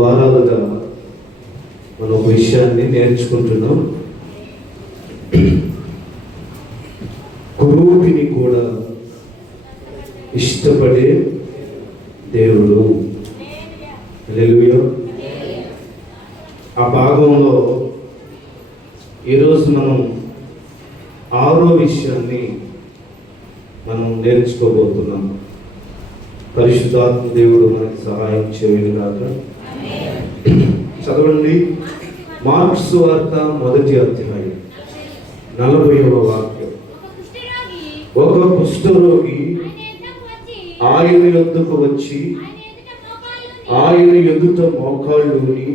వారాలుగా మనం ఒక విషయాన్ని నేర్చుకుంటున్నాం. కురూపిని కూడా ఇష్టపడే దేవుడు. హల్లెలూయా. ఆ భాగంలో ఈరోజు మనం 6వ విషయాన్ని మనం నేర్చుకోబోతున్నాం. పరిశుద్ధాత్మ దేవుడు మనకి సహాయం చేయనుగాక. చదవండి. మార్కు సువార్త 1వ అధ్యాయం 40వ వాక్యం. ఒక కుష్ఠరోగి ఆయన యొద్దకు వచ్చి ఆయన ఎదుట మోకాళ్ళుని,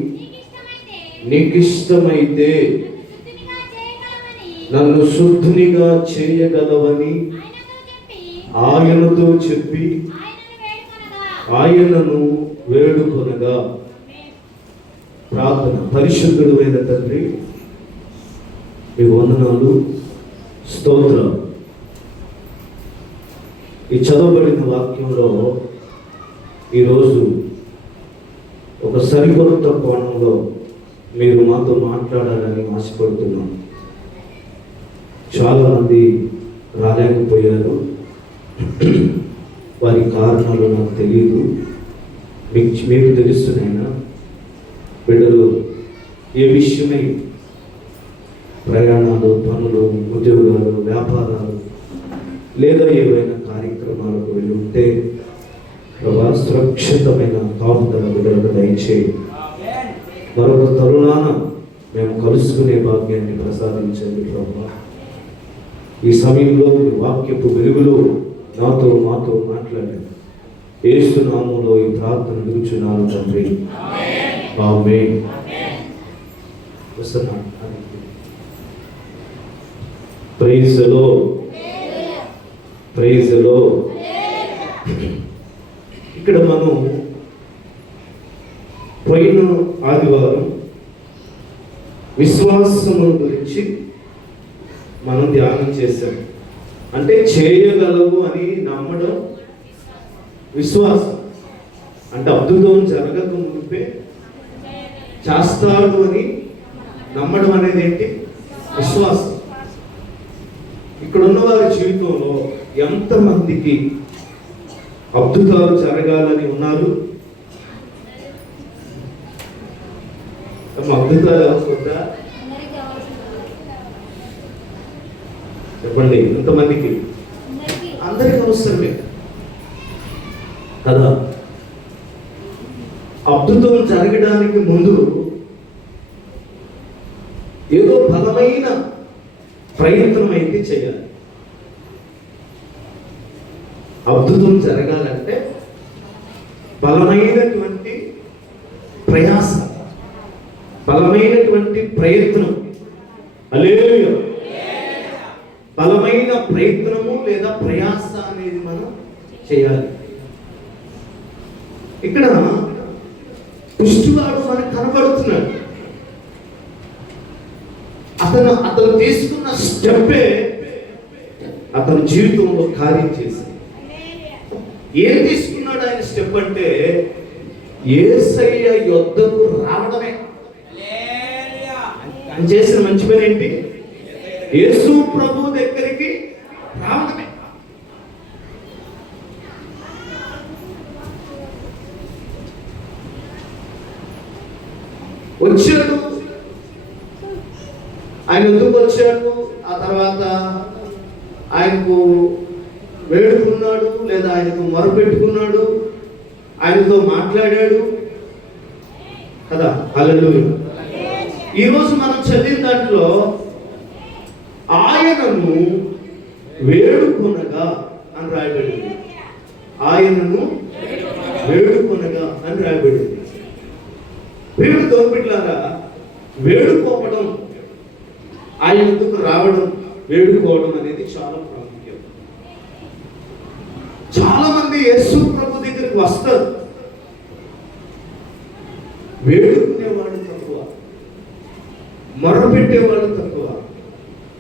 నీకిష్టమైతే నన్ను శుద్ధునిగా చేయగలవని ఆయనతో చెప్పి ఆయనను వేడుకొనగా. ప్రార్థన. పరిశుద్ధుడు అయిన తండ్రి, మీ వందనాలు, స్తోత్రం. ఈ చదవబడిన వాక్యంలో ఈరోజు ఒక సరికొత్త కోణంలో మీరు మాతో మాట్లాడాలని ఆశపడుతున్నాం. చాలామంది రాలేకపోయారు. వారి కారణాలు నాకు తెలియదు, మీకు తెలుస్తున్నాయినా. బిడ్డలు ఏ విషయమై ప్రయాణాలు, పనులు, ఉద్యోగాలు, వ్యాపారాలు లేదా ఏవైనా కార్యక్రమాలకు వెళ్ళి ఉంటే ప్రభా సురక్షితమైన కాపుదల బిడ్డలకు దయచేయి. మరొక తరుణాన మేము కలుసుకునే భాగ్యాన్ని ప్రసాదించండి ప్రభా. ఈ సమయంలో వాక్యపు వెలుగులో నాతో మాతో మాట్లాడండి. యేసు నామములో ఈ ప్రార్థన అడుగుచున్నాను తండ్రి, ఆమేన్. Praise the lord. Praise the lord. ఇక్కడ మనం పోయిన ఆదివారం విశ్వాసము గురించి మనం ధ్యానం చేశాం. అంటే చేయగలవు అని నమ్మడం విశ్వాసం. అంటే అద్భుతం జరగక మునిపే చేస్తాడు అని నమ్మడం అనేది ఏంటి? విశ్వాసం. ఇక్కడ ఉన్న వారి జీవితంలో ఎంతమందికి అద్భుతాలు జరగాలని ఉన్నారు? అద్భుతాలు అవసరంగా చెప్పండి. ఎంతమందికి? అందరికీ అవసరమే కదా. అద్భుతం జరగడానికి ముందు ఏదో బలమైన ప్రయత్నం అయితే చేయాలి. అద్భుతం జరగాలంటే బలమైనటువంటి ప్రయాస, బలమైనటువంటి ప్రయత్నం. హల్లెలూయా. బలమైన ప్రయత్నము లేదా ప్రయాస అనేది మనం చేయాలి. ఇక్కడ కుష్ఠువాడు మనకు కనబడుతున్నాడు. అతను తీసుకున్న స్టెప్పే అతని జీవితంలో కార్యం చేసింది. ఏం తీసుకున్నాడు ఆయన స్టెప్ అంటే యేసయ్య యొద్దకు రావడమే. ఆయన చేసిన మంచి పని ఏంటి? యేసు ప్రభు దగ్గరికి రావడమే. వచ్చాడు, ఆయన ఎందుకు వచ్చాడు? ఆ తర్వాత ఆయనకు వేడుకున్నాడు లేదా ఆయనకు మొరపెట్టుకున్నాడు, ఆయనతో మాట్లాడాడు కదా. హల్లెలూయా. ఈరోజు మనం చదివిన దాంట్లో ఆయనను వేడుకొనగా అని రాయబడింది. ఆయనను వేడుకొనగా అని రాయబడింది. ప్రియుడు తోడ్పిట్లాగా వేడుకోవడం, ఆయన ఎందుకు రావడం, వేడుకోవడం అనేది చాలా ప్రాముఖ్యం. చాలా మంది యేసు ప్రభు దగ్గరికి వస్తారు, వేడుకునేవాళ్ళు తక్కువ, మొరపెట్టేవాళ్ళు తక్కువ,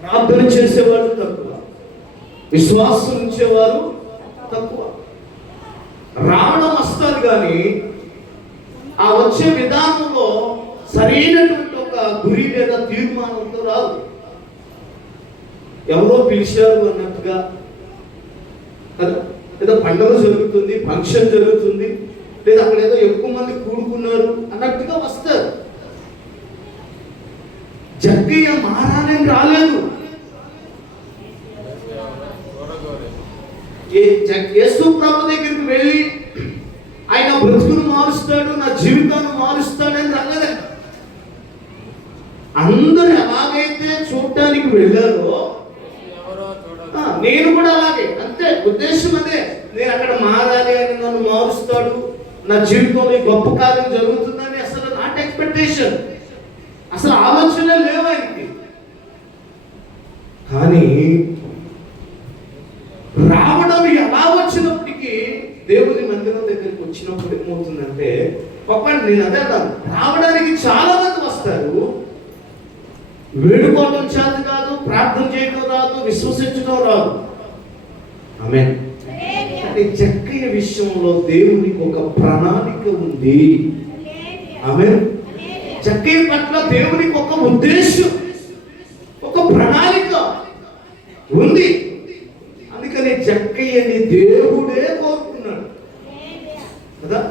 ప్రార్థన చేసేవాళ్ళు తక్కువ, విశ్వాసం ఉంచేవారు తక్కువ. రావడం వస్తారు కానీ ఆ వచ్చే విధానంలో సరైనటువంటి ఒక గురి లేదా తీర్మానంతో రాదు. ఎవరో పిలిచారు అన్నట్టుగా కదా, లేదా పండుగ జరుగుతుంది, ఫంక్షన్ జరుగుతుంది, లేదా అక్కడ ఏదో ఎక్కువ మంది కూడుకున్నారు అన్నట్టుగా వస్తారు. జగ్గయ్య మారాలని రాలేదు. యేసు ప్రభు దగ్గరికి వెళ్ళి ఆయన బ్రతుకును మారుస్తాడు, నా జీవితాన్ని మారుస్తాడని రాలేదండి. అందరూ ఎలాగైతే చూడటానికి వెళ్ళారో నేను కూడా అలాగే, అంతే. ఉద్దేశం అదే, నేను అక్కడ మారాలి, అని నన్ను మారుస్తాడు, నా జీవితంలో గొప్ప కార్యం జరుగుతుందని అసలు నాట్ ఎక్స్పెక్టేషన్, అసలు ఆలోచన లేవు ఆయనకి. కానీ రావడం ఎలా వచ్చినప్పటికీ, దేవుని మందిరం దగ్గరికి వచ్చినప్పుడు ఏమవుతుందంటే, నేను అదే రావడానికి చాలా మంది వస్తారు, వేడుకోవడం చేత కాదు, ప్రార్థన చేయడం రాదు, విశ్వసించడం రాదు. ఆమేన్. అంటే జక్కయ్య విషయంలో దేవునికి ఒక ప్రణాళిక ఉంది. ఆమేన్. జక్కయ్య పట్ల దేవునికి ఒక ఉద్దేశం, ఒక ప్రణాళిక ఉంది. అందుకని జక్కయ్యని దేవుడే కోరుకున్నాడు కదా.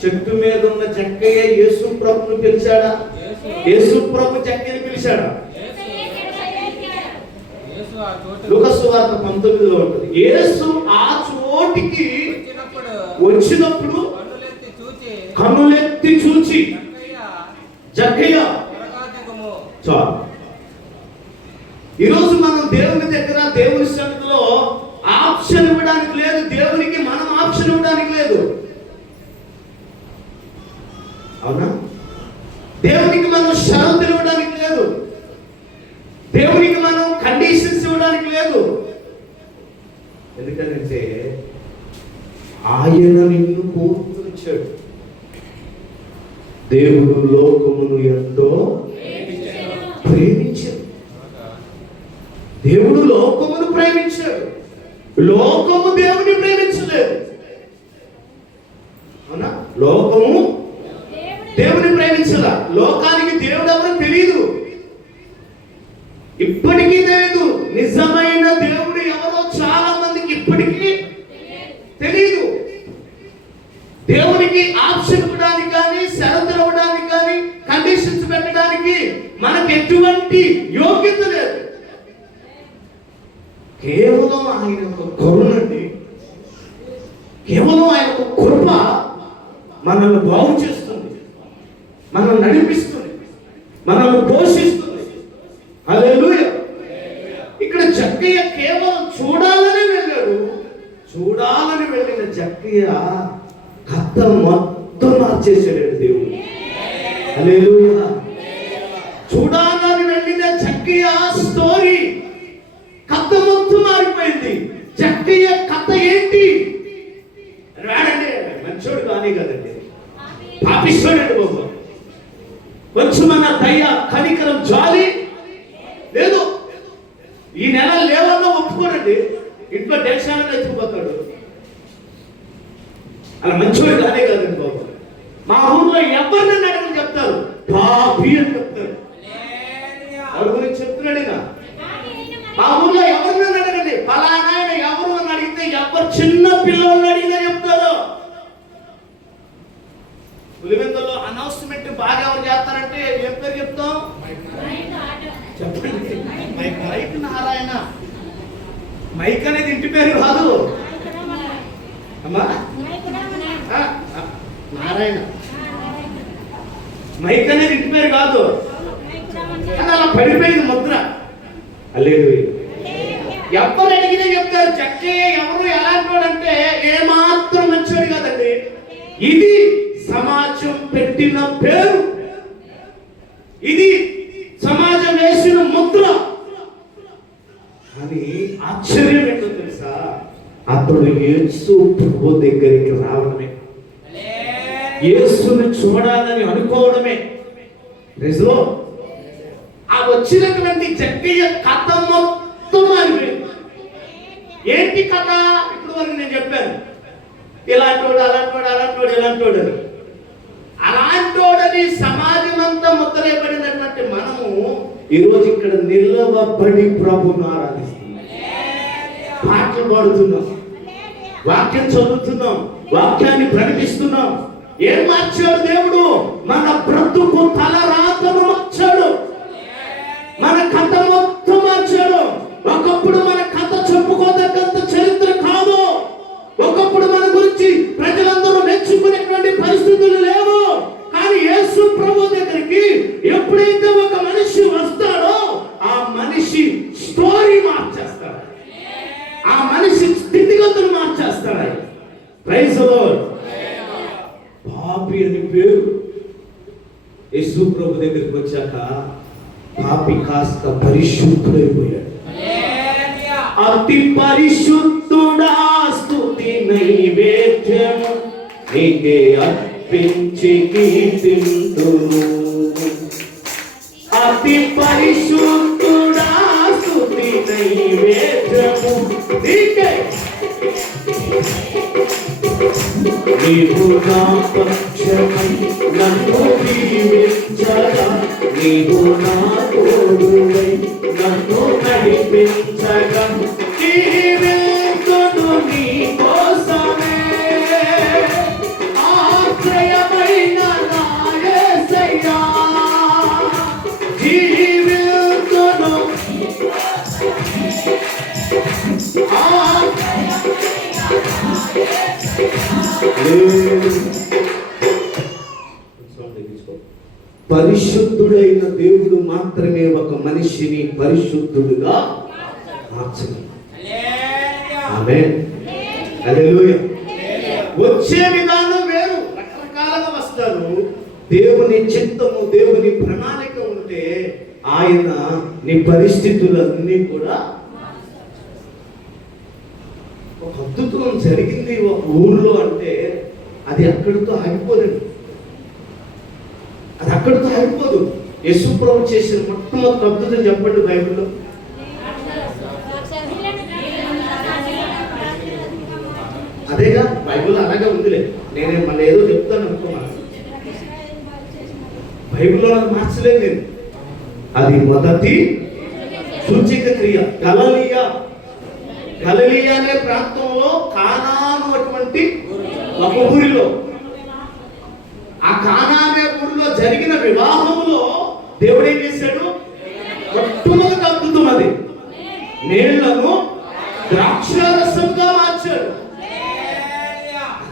చెట్టు మీద ఉన్న జక్కయ్య యేసు ప్రభుని పిలిచాడా? యేసు ప్రభు జక్కయ్యని పిలిచాడా? లూకా సువార్త 19లో ఉంటుంది. యేసు ఆ చోటికి వచ్చినప్పుడు కన్నులెత్తి చూచి జక్కయ్య చాలు. ఈరోజు మనం దేవుని దగ్గర, దేవుని సన్నిధిలో ఆప్షన్ ఇవ్వడానికి లేదు, దేవునికి మనం ఆప్షన్ ఇవ్వడానికి లేదు. అవునా? దేవునికి మనం షరతులు ఇవ్వడానికి లేదు, దేవునికి మనం కండిషన్స్ ఇవ్వడానికి లేదు. ఎందుకంటే ఆయన నిన్ను కోరుకొచ్చాడు. దేవుడు లోకమును ఎంతో ప్రేమించాడు. దేవుడు లోకమును ప్రేమించాడు, లోకము దేవుని ప్రేమించలేదు. అవునా? లోకము దేవుని ప్రేమించలా. లోకానికి దేవుడు ఎవరో తెలియదు, ఇప్పటికీ తెలియదు. నిజమైన దేవుడు ఎవరో చాలా మందికి ఇప్పటికీ తెలియదు. దేవునికి ఆప్షన్ ఇవ్వడానికి కానీ, షరతులు ఇవ్వడానికి కానీ, కండిషన్స్ పెట్టడానికి మనకు ఎటువంటి యోగ్యత లేదు. కేవలం ఆయన ఒక కరుణండి, కేవలం ఆయన ఒక కృప మనల్ని బాగు చేస్తుంది, మనల్ని నడిపిస్తుంది, మనల్ని పోషిస్తుంది. హల్లెలూయా. ఇక్కడ జక్కయ్య కేవలం చూడాలని వెళ్ళాడు. చూడాలని వెళ్ళిన జక్కయ్య కథ మొత్తం మార్చేసాడు దేవుడు. హల్లెలూయా. చూడాలని వెళ్ళిన జక్కయ్య స్టోరీ కథ మొత్తం మారిపోయింది. జక్కయ్య కథ ఏంటి? రాడండి, మంచోడు కానీ కదండి, పాపిస్తాడండి బాబు. కొంచెం మన దయ, కనికరం, జాలి లేదు. ఈ నెల లేవన్నా ఒప్పుకోడండి, ఇంట్లో డెక్షనాలను ఎత్తుకుపోతాడు. అలా మంచోడు కానే కాదండి బాబు. మా ఊర్లో ఎవరిని అడగని చెప్తారు, పాపి అని చెప్తారు. వాడి గురించి చెప్తున్నాడు. మా ఊర్లో ఎవరిని అడగండి, ఫలానా ఎవరు అని అడిగితే ఎవరు చిన్న పిల్లల్ని అడిగినా చెప్తారు. పులివెందులో అనౌన్స్మెంట్ బాగా ఎవరు చేస్తారంటే ఏం పేరు చెప్తాం? చెప్పండి. మైక్ నారాయణ. మైక్ అనేది ఇంటి పేరు కాదు అమ్మా, నారాయణ. మైక్ అనేది ఇంటి పేరు కాదు, కానీ అలా పడిపోయింది ముద్ర. హల్లెలూయా. ఎవరు అడిగినా చెప్తారు జక్కయ్య ఎవరు ఎలాంటి వాడంటే ఏమాత్రం మంచివాడు కాదండి. ఇది సమాజం పెట్టిన పేరు, ఇది సమాజం వేసిన ముద్ర. కానీ ఆశ్చర్యం ఏంటో తెలుసా? అతడు యేసు ప్రభు దగ్గరికి రావడమే, యేసుని చూడాలని అనుకోవడమే. నిజం. ఆ వచ్చినటువంటి జక్కయ్య కథ మొత్తం మారిపోయింది. ఏంటి కథ? ఇప్పుడు వరకు నేను చెప్పాను, ఇలాంటి వాడు, అలాంటి వాడు, అలాంటి వాడు, ఇలాంటి వాడు అని. అలాంటోడని సమాజం అంతా ముద్రపడినటువంటి మనము ఈరోజు ఇక్కడ నిలవబడి ప్రభుని ఆరాధిస్తున్నాం, పాటలు పాడుతున్నాం, వాక్యం చదువుతున్నాం, వాక్యాన్ని ప్రకటిస్తున్నాం. ఏం మార్చాడు దేవుడు? మన బ్రతుకు తలరాతను మార్చాడు, మన కథ మొత్తం మార్చాడు. ఒకప్పుడు మన కథ చెప్పుకోదగ్గంత చరిత్ర కాదు, ఒకప్పుడు మన గురించి ప్రజలందరూ మెచ్చుకునేటువంటి పరిస్థితులు లేవు. కానీ యేసు ప్రభు దగ్గరికి ఎప్పుడైతే ఒక మనిషి వస్తాడో ఆ మనిషి స్టోరీ మార్చేస్తాడు, ఆ మనిషి స్థితిగతులు మార్చేస్తాడు. Praise the lord. పాపి అని పేరు యేసు ప్రభు దగ్గరికి వచ్చాక పాపి కాస్త పరిశుద్ధుడైపోయాడు. అతి పరిశుద్ధుడా, స్తుతి నైవేద్యము నీకే అర్పించి కీర్తింతును. అతి పరిశుద్ధుడా, స్తుతి నైవేద్యము నీకే. నీవు నా పక్షమై నన్ను దీవించగా, నీవు నా తోడువై నన్ను నడిపించగా, జీవించును నీ కోసమే, ఆశ్రయమైన నా యేసయ్యా. జీవించును పరిశుద్ధుడైన దేవుడు మాత్రమే ఒక మనిషిని పరిశుద్ధుడుగా మార్చగలడు. ఆమేన్. హల్లెలూయా. వచ్చే విధానం వేరు, రకరకాలుగా వస్తారు. దేవుని చిత్తము, దేవుని ప్రణాళిక ఉంటే ఆయన నీ పరిస్థితులన్నీ కూడా. ఒక అద్భుతం జరిగింది ఒక ఊర్లో అంటే అది అక్కడితో ఆగిపోదండి, అది అక్కడితో ఆగిపోదు. యేసు ప్రభు చేసిన మొట్టమొదటి అద్భుతం చెప్పండి బైబిల్లో. అదేగా బైబిల్ అలాగే ఉందిలే, నేనే మళ్ళీ ఏదో చెప్తాను అనుకున్నాను. బైబిల్లో నాకు మార్చలేదు నేను. అది మొదటి సూచక క్రియ. గలిలయ అనే ప్రాంతంలో కానాను అటువంటి ఒక ఊరిలో, ఆ కానా అనే ఊరిలో జరిగిన వివాహంలో దేవుడు ఏం చేశాడు? మొట్టమొదటి అద్భుతం అది. నీళ్లను ద్రాక్షారసంగా మార్చాడు.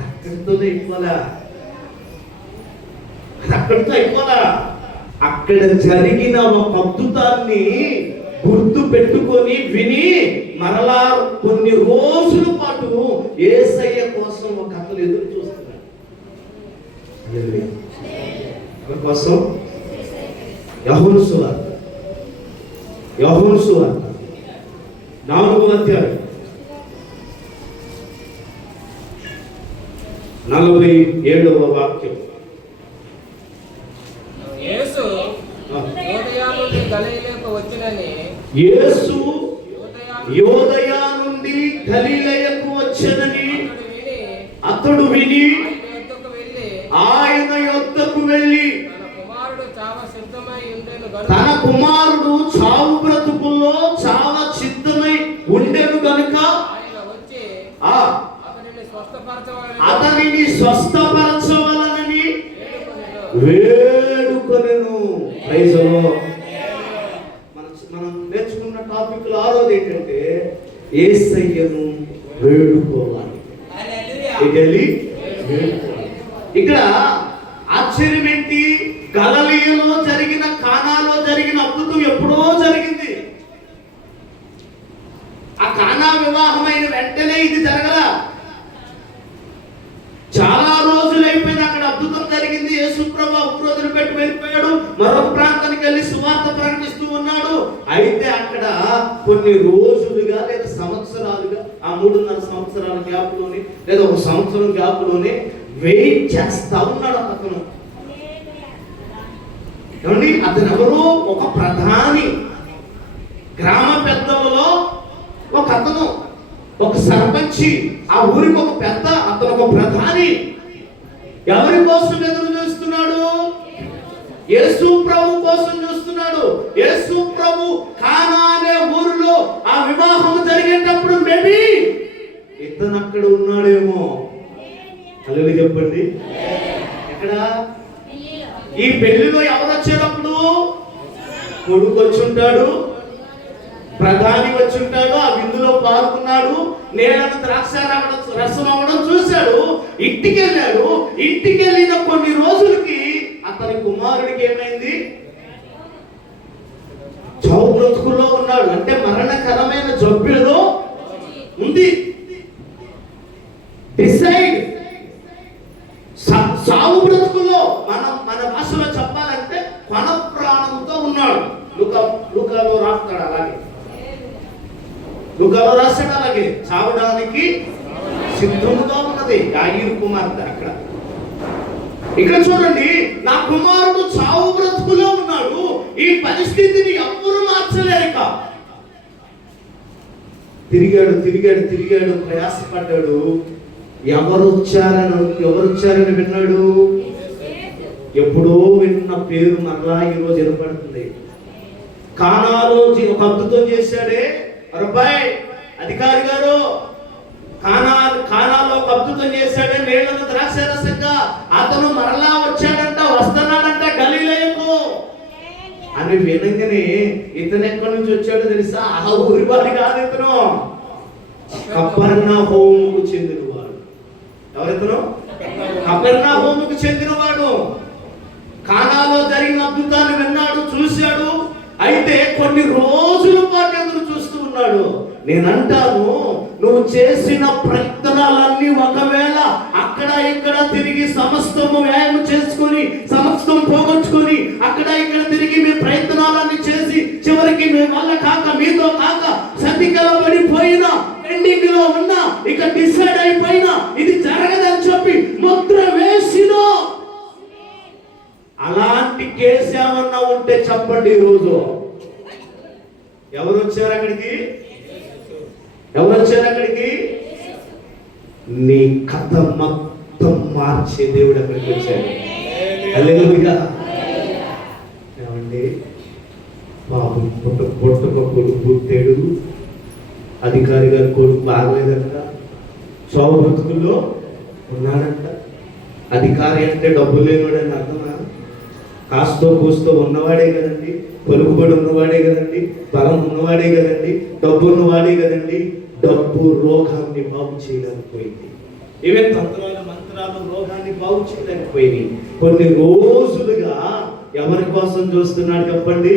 అక్కడితో అయిపోలా. అక్కడ జరిగిన ఒక అద్భుతాన్ని గుర్తు పెట్టుకొని విని మరలా కొన్ని రోజుల పాటు యేసయ్య కోసం ఒక అతను ఎదురు చూస్తున్నాడు. కోసం యోహాను సువార్త 4వ అధ్యాయం 47వ వాక్యం. యేసు యోదయ నుండి గలిలయకు వచ్చెనని అతడు విని ఆయన యొద్దకు వెళ్ళి తన కుమారుడు చావు బ్రతుకుల్లో చాలా సిద్ధమై ఉండెను గనుక అతనిని స్వస్థపరచవలనని వేడుకొనెను. Praise the lord. మనం నేర్చుకున్న టాపిక్ 6వది ఏంటంటే యేసయ్యను వేడుకోవాలి. ఇక్కడ ఆశ్చర్యం ఏంటి? గలిలయలో జరిగిన, కానాలో జరిగిన అద్భుతం ఎప్పుడో జరిగింది. ఆ కానా వివాహమైన వెంటనే ఇది జరగల. చాలా రోజులు అయిపోయింది, అక్కడ అద్భుతం జరిగింది. యేసు ప్రభు ఊరు వదిలిపెట్టి వెళ్ళిపోయాడు, మరొక ప్రాంతానికి వెళ్ళి సువార్త ప్రకటిస్తూ ఉన్నాడు. అయితే అక్కడ కొన్ని రోజులుగా లేదా సంవత్సరాలుగా, ఆ 3.5 సంవత్సరాల గ్యాప్లోనే లేదా 1 సంవత్సరం గ్యాప్లోనే వెయిట్ చేస్తా ఉన్నాడు అతను. ఏమండి, అతను ఎవరు? ఒక ప్రధాని, గ్రామ పెద్దలలో ఒక అతను, ఒక సర్పంచి, ఆ ఊరికి ఒక పెద్ద, అతను ఒక ప్రధాని. ఎవరి కోసం ఎదురు చూస్తున్నాడు? యేసు ప్రభు కోసం చూస్తున్నాడు. యేసు ప్రభు కానా అనే ఊరిలో ఆ వివాహం జరిగేటప్పుడు మేబీ ఇతను అక్కడ ఉన్నాడేమో. హల్లెలూయా చెప్పండి. ఎక్కడ? ఈ పెళ్లిలో ఎవరు వచ్చేటప్పుడు? కొడుకు వచ్చి ఉంటాడు, ప్రధాని వచ్చి ఉంటాడు, ఆ విందులో పాల్గొన్నాడు, నేలను ద్రాక్ష రసం అవ్వడం చూశాడు. ఇంటికి వెళ్ళాడు. ఇంటికి వెళ్ళిన కొన్ని రోజులకి అతని కుమారుడికి ఏమైంది? చావు బ్రతుకుల్లో ఉన్నాడు. అంటే మరణకరమైన జబ్బు ఏదో ఉంది. డిసైడ్ సావు బ్రతుకుల్లో మన భాషలో చెప్పాలంటే కొన ప్రాణంతో ఉన్నాడు. లూకాలో రాస్తాడు అలాగే. లూకాలో రాస్తాడు అలాగే. చావడానికి సిద్ధంగా ఉన్నది యాయీరు కుమార్తె. అక్కడ ఇక్కడ చూడండి, నా కుమారుడు చావు బ్రతుకులో ఉన్నాడు. ఈ పరిస్థితిని ఎవ్వరూ మార్చలేక తిరిగాడు, ప్రయాసపడ్డాడు. ఎవరు వచ్చారని విన్నాడు. ఎప్పుడో విన్న పేరు మరలా ఈరోజు వినపడుతుంది. కానాలో ఒక అద్భుతం చేశాడే అబ్బాయి అధికారి గారు. కానాలో ఒక అద్భుతం చేశాడే, నీళ్లను ద్రాక్షరసంగా. అతను మరలా వస్తున్నాడంట గలిలయకు అని వినగానే ఇతను ఎక్కడి నుంచి వచ్చాడో తెలుసా? ఆ ఊరి వాడి కాదు ఇతను, కపెర్నహూముకు చెందినవాడు. ఎవరితను? కపెర్నహూముకు చెందినవాడు. కానాలో జరిగిన అద్భుతాన్ని విన్నాడు, చూశాడు. అయితే కొన్ని రోజుల పాటు ఎదురు చూస్తూ ఉన్నాడు. నేనంటాను, నువ్వు చేసిన ప్రయత్నాలన్నీ ఒకవేళ అక్కడ ఇక్కడ తిరిగి సమస్తము వ్యాయామం చేసుకొని సమస్తం పోగొచ్చుకొని అక్కడ ఇక్కడ తిరిగి మీ ప్రయత్నాలన్నీ చేసి చివరికి మీ వల్ల కాక మీతో కాక సతికల పడిపోయినా ఎండింగ్ లో ఉన్నా ఇక డిసైడ్ అయిపోయినా ఇది జరగదని చెప్పి ముద్ర వేసినా అలాంటి కేసు ఏమన్నా ఉంటే చెప్పండి. ఈరోజు ఎవరు వచ్చారు అక్కడికి? నీ కథ మొత్తం మార్చే దేవుడు అక్కడికి వచ్చాడు. హల్లెలూయా. ఏమండి, బాబు పుట్టక కొడుకు పుట్టాడు. అధికారి గారి కొడుకు బాగలేదంట, చావు బ్రతుకుల్లో ఉన్నాడంట. అధికారి అంటే డబ్బులు లేనివాడని అర్థమా? కాస్తో కూస్తో ఉన్నవాడే కదండి, పలుకుబడి ఉన్నవాడే కదండి, బలం ఉన్నవాడే కదండి, డబ్బు ఉన్నవాడే కదండి. డబ్బు రోగాన్ని బాగు చేయలేకపోయింది. ఇవే తంత్రాలు మంత్రాలు రోగాన్ని బాగు చేయలేకపోయింది. కొన్ని రోజులుగా ఎవరి కోసం చూస్తున్నాడు చెప్పండి?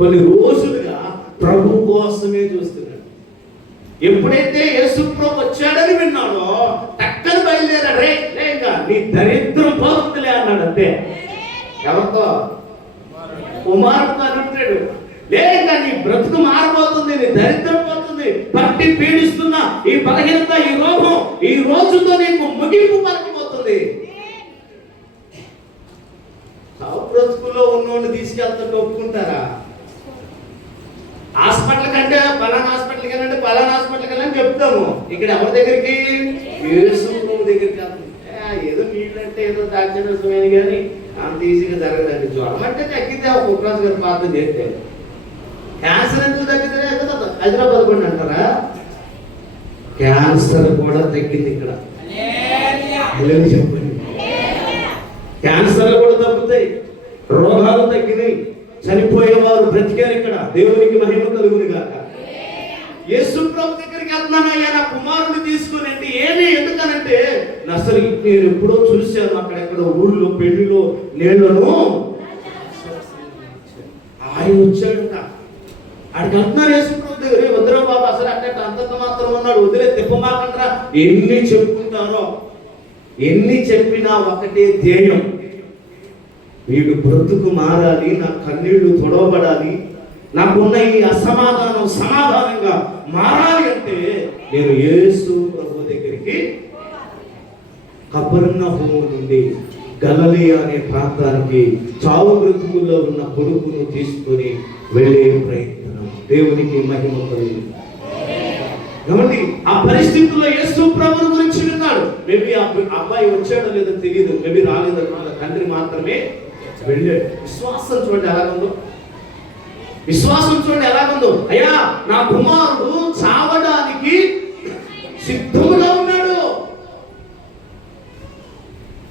కొన్ని రోజులుగా ప్రభు కోసమే చూస్తున్నాడు. ఎప్పుడైతే యేసు ప్రభు వచ్చాడని విన్నాడో టక్కన బయలుదేరాడు. ఇంకా నీ దరిద్రం పోతుందిలే అన్నాడు. అంతే. ఎవరితో? కుమారుడితో అంటాడు. లేక నీ బ్రతుకు మారబోతుంది, నీ దరిద్రం పోతుంది, పట్టి పీడిస్తున్న ఈ బలహీనత, ఈ రోగం ఈ రోజుతో నీకు ముగింపు పలకబోతుంది. చావు బ్రతుకుల్లో ఉన్నోళ్ళు తీసుకెళ్తుంటే ఒప్పుకుంటారా? హాస్పిటల్ కంటే పలానా హాస్పిటల్కి వెళ్ళండి, పలానా హాస్పిటల్కి వెళ్ళని చెప్తాము. ఇక్కడ ఎవరి దగ్గరికి? యేసు ప్రభు దగ్గరికి వెళ్తాం. ఏదో నీళ్ళంటే ఏదో దాచిన రసమైన కానీ అంత ఈజీగా జరగదండి. జ్వరం అంటే తగ్గితే ఒక ఉపరాజు గారు ప్రార్థన చేస్తే, క్యాన్సర్ ఎందుకు తగ్గితే హైదరాబాద్ కూడా అంటారా? క్యాన్సర్ కూడా తగ్గింది ఇక్కడ. చెప్పండి, క్యాన్సర్ కూడా తగ్గుతాయి, రోగాలు తగ్గినాయి, చనిపోయేవారు బ్రతికారు ఇక్కడ. దేవునికి మహిమ కలుగును గాక. యేసు ప్రభు దగ్గరికి వెళ్తున్నానయ్యా నా కుమారుని తీసుకుని అంటే ఏమి? ఎందుకనంటే అసలు నేను ఎప్పుడో చూశాను అక్కడెక్కడ ఊళ్ళో పెళ్లిలో నీళ్లను ఆయన వచ్చాడంట. అక్కడికి వెళ్తున్నారు యేసు ప్రభు దగ్గర. వదిలే బాబు అసలు అంటే అంతంత మాత్రం ఉన్నాడు, వదిలే తిప్పమాకంటారా? ఎన్ని చెప్పుకుంటారో, ఎన్ని చెప్పినా ఒకటే ధ్యేయం, వీడు బ్రతుకు మారాలి, నా కన్నీళ్లు తొడవబడాలి, నాకున్న ఈ అసమాధానం సమాధానంగా మారాలి అంటే నేను యేసు ప్రభు దగ్గరికి కపెర్నహూము నుండి గలిలయ అనే ప్రాంతానికి చావు బ్రతుకుల్లో ఉన్న కొడుకును తీసుకొని వెళ్ళే ప్రయత్నం. దేవునికి మహిమ కలుగును. కాబట్టి ఆ పరిస్థితుల్లో యేసు ప్రభువు గురించి విన్నాడు. మేబీ అబ్బాయి వచ్చాడో లేదో తెలియదు, మేబీ రాలేదనుకున్న తండ్రి మాత్రమే వెళ్ళాడు. విశ్వాసం చూడండి ఎలాగుందో, విశ్వాసం చూడండి ఎలాగుందో. అయ్యా నా కుమారుడు చావడానికి సిద్ధముగా ఉన్నాడు.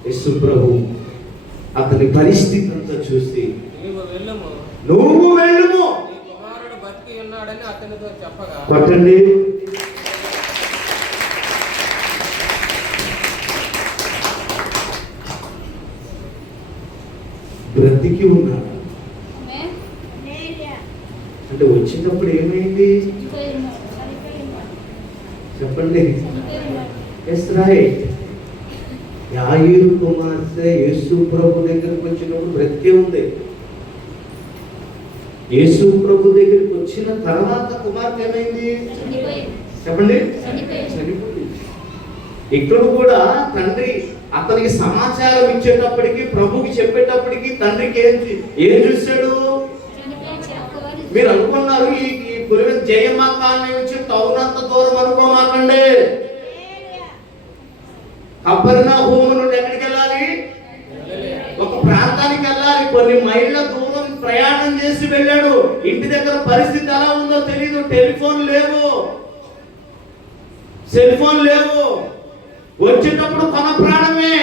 యేసు ప్రభు అతని పరిస్థితి అంతా చూసి నువ్వు వెళ్ళుము కుమారుడు బతికి ఉన్నాడని అతనితో చెప్పగా కొట్టండి. బ్రతికి ఉన్నాడు అంటే వచ్చినప్పుడు ఏమైంది చెప్పండి. Yes right. యాయీరు కుమార్తె యేసు ప్రభు దగ్గరికి వచ్చినప్పుడు బ్రతికే ఉంది. యేసు ప్రభు దగ్గరికి వచ్చిన తర్వాత కుమార్తె ఏమైంది చెప్పండి? చనిపోయింది. ఇక్కడ కూడా తండ్రి అతనికి సమాచారం ఇచ్చేటప్పటికి, ప్రభుకి చెప్పేటప్పటికి తండ్రికి ఏం చూశాడు? మీరు అనుకున్నారు ఈ పులివెందు జయమాకాన్ని నుంచి టౌన్ అంత దూరం అనుకోమాకండి. కపెర్నహూము నుండి ఎక్కడికి వెళ్ళాలి? ఒక ప్రాంతానికి వెళ్ళాలి. కొన్ని మైళ్ళ దూరం ప్రయాణం చేసి వెళ్ళాడు. ఇంటి దగ్గర పరిస్థితి ఎలా ఉందో తెలియదు. టెలిఫోన్ లేవు, సెల్ ఫోన్ లేవు. వచ్చేటప్పుడు కొన ప్రాణమే.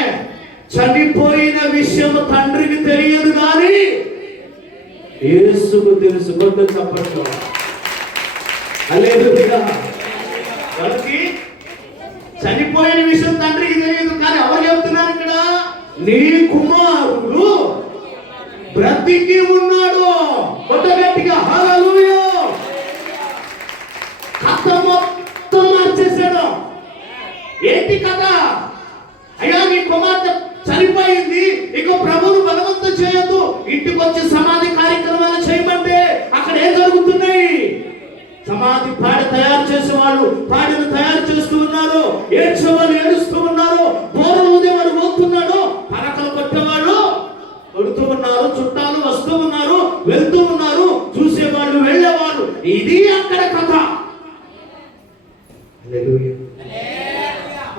చనిపోయిన విషయం తండ్రికి తెలియదు కానీ యేసుకు తెలుసు. కొత్త చెప్పట్లో హల్లెలూయా. వాళ్ళకి చనిపోయిన విషయం తండ్రికి తెలియదు కానీ ఎవరు చెప్తున్నారు ఇక్కడ? నీ కుమారుడు బ్రతికి ఉన్నాడు. కొత్త గట్టిగా హల్లెలూయా. కథ మొత్తం మార్చేశాడు. ఏంటి కథ? అయ్యా నీ కుమార్తె చనిపోయింది, ఇక ప్రభువును బలవంతం చేయొద్దు, ఇంటికి వచ్చి సమాధి కార్యక్రమాలు చేయమంటే అక్కడ ఏం జరుగుతున్నాయి? సమాధి పాడి తయారు చేసే వాళ్ళు పాడిని తయారు చేస్తూ ఉన్నారు, ఏడ్చేవాళ్ళు ఏడుస్తూ ఉన్నారు, బోరలు ఊదేవాడు పోతున్నాడు, పరకలు కొట్టేవాళ్ళు కొడుతూ ఉన్నారు, చుట్టాలు వస్తూ ఉన్నారు, వెళ్తూ ఉన్నారు, చూసేవాళ్ళు వెళ్ళేవాళ్ళు. ఇది అక్కడ కథ. హల్లెలూయా.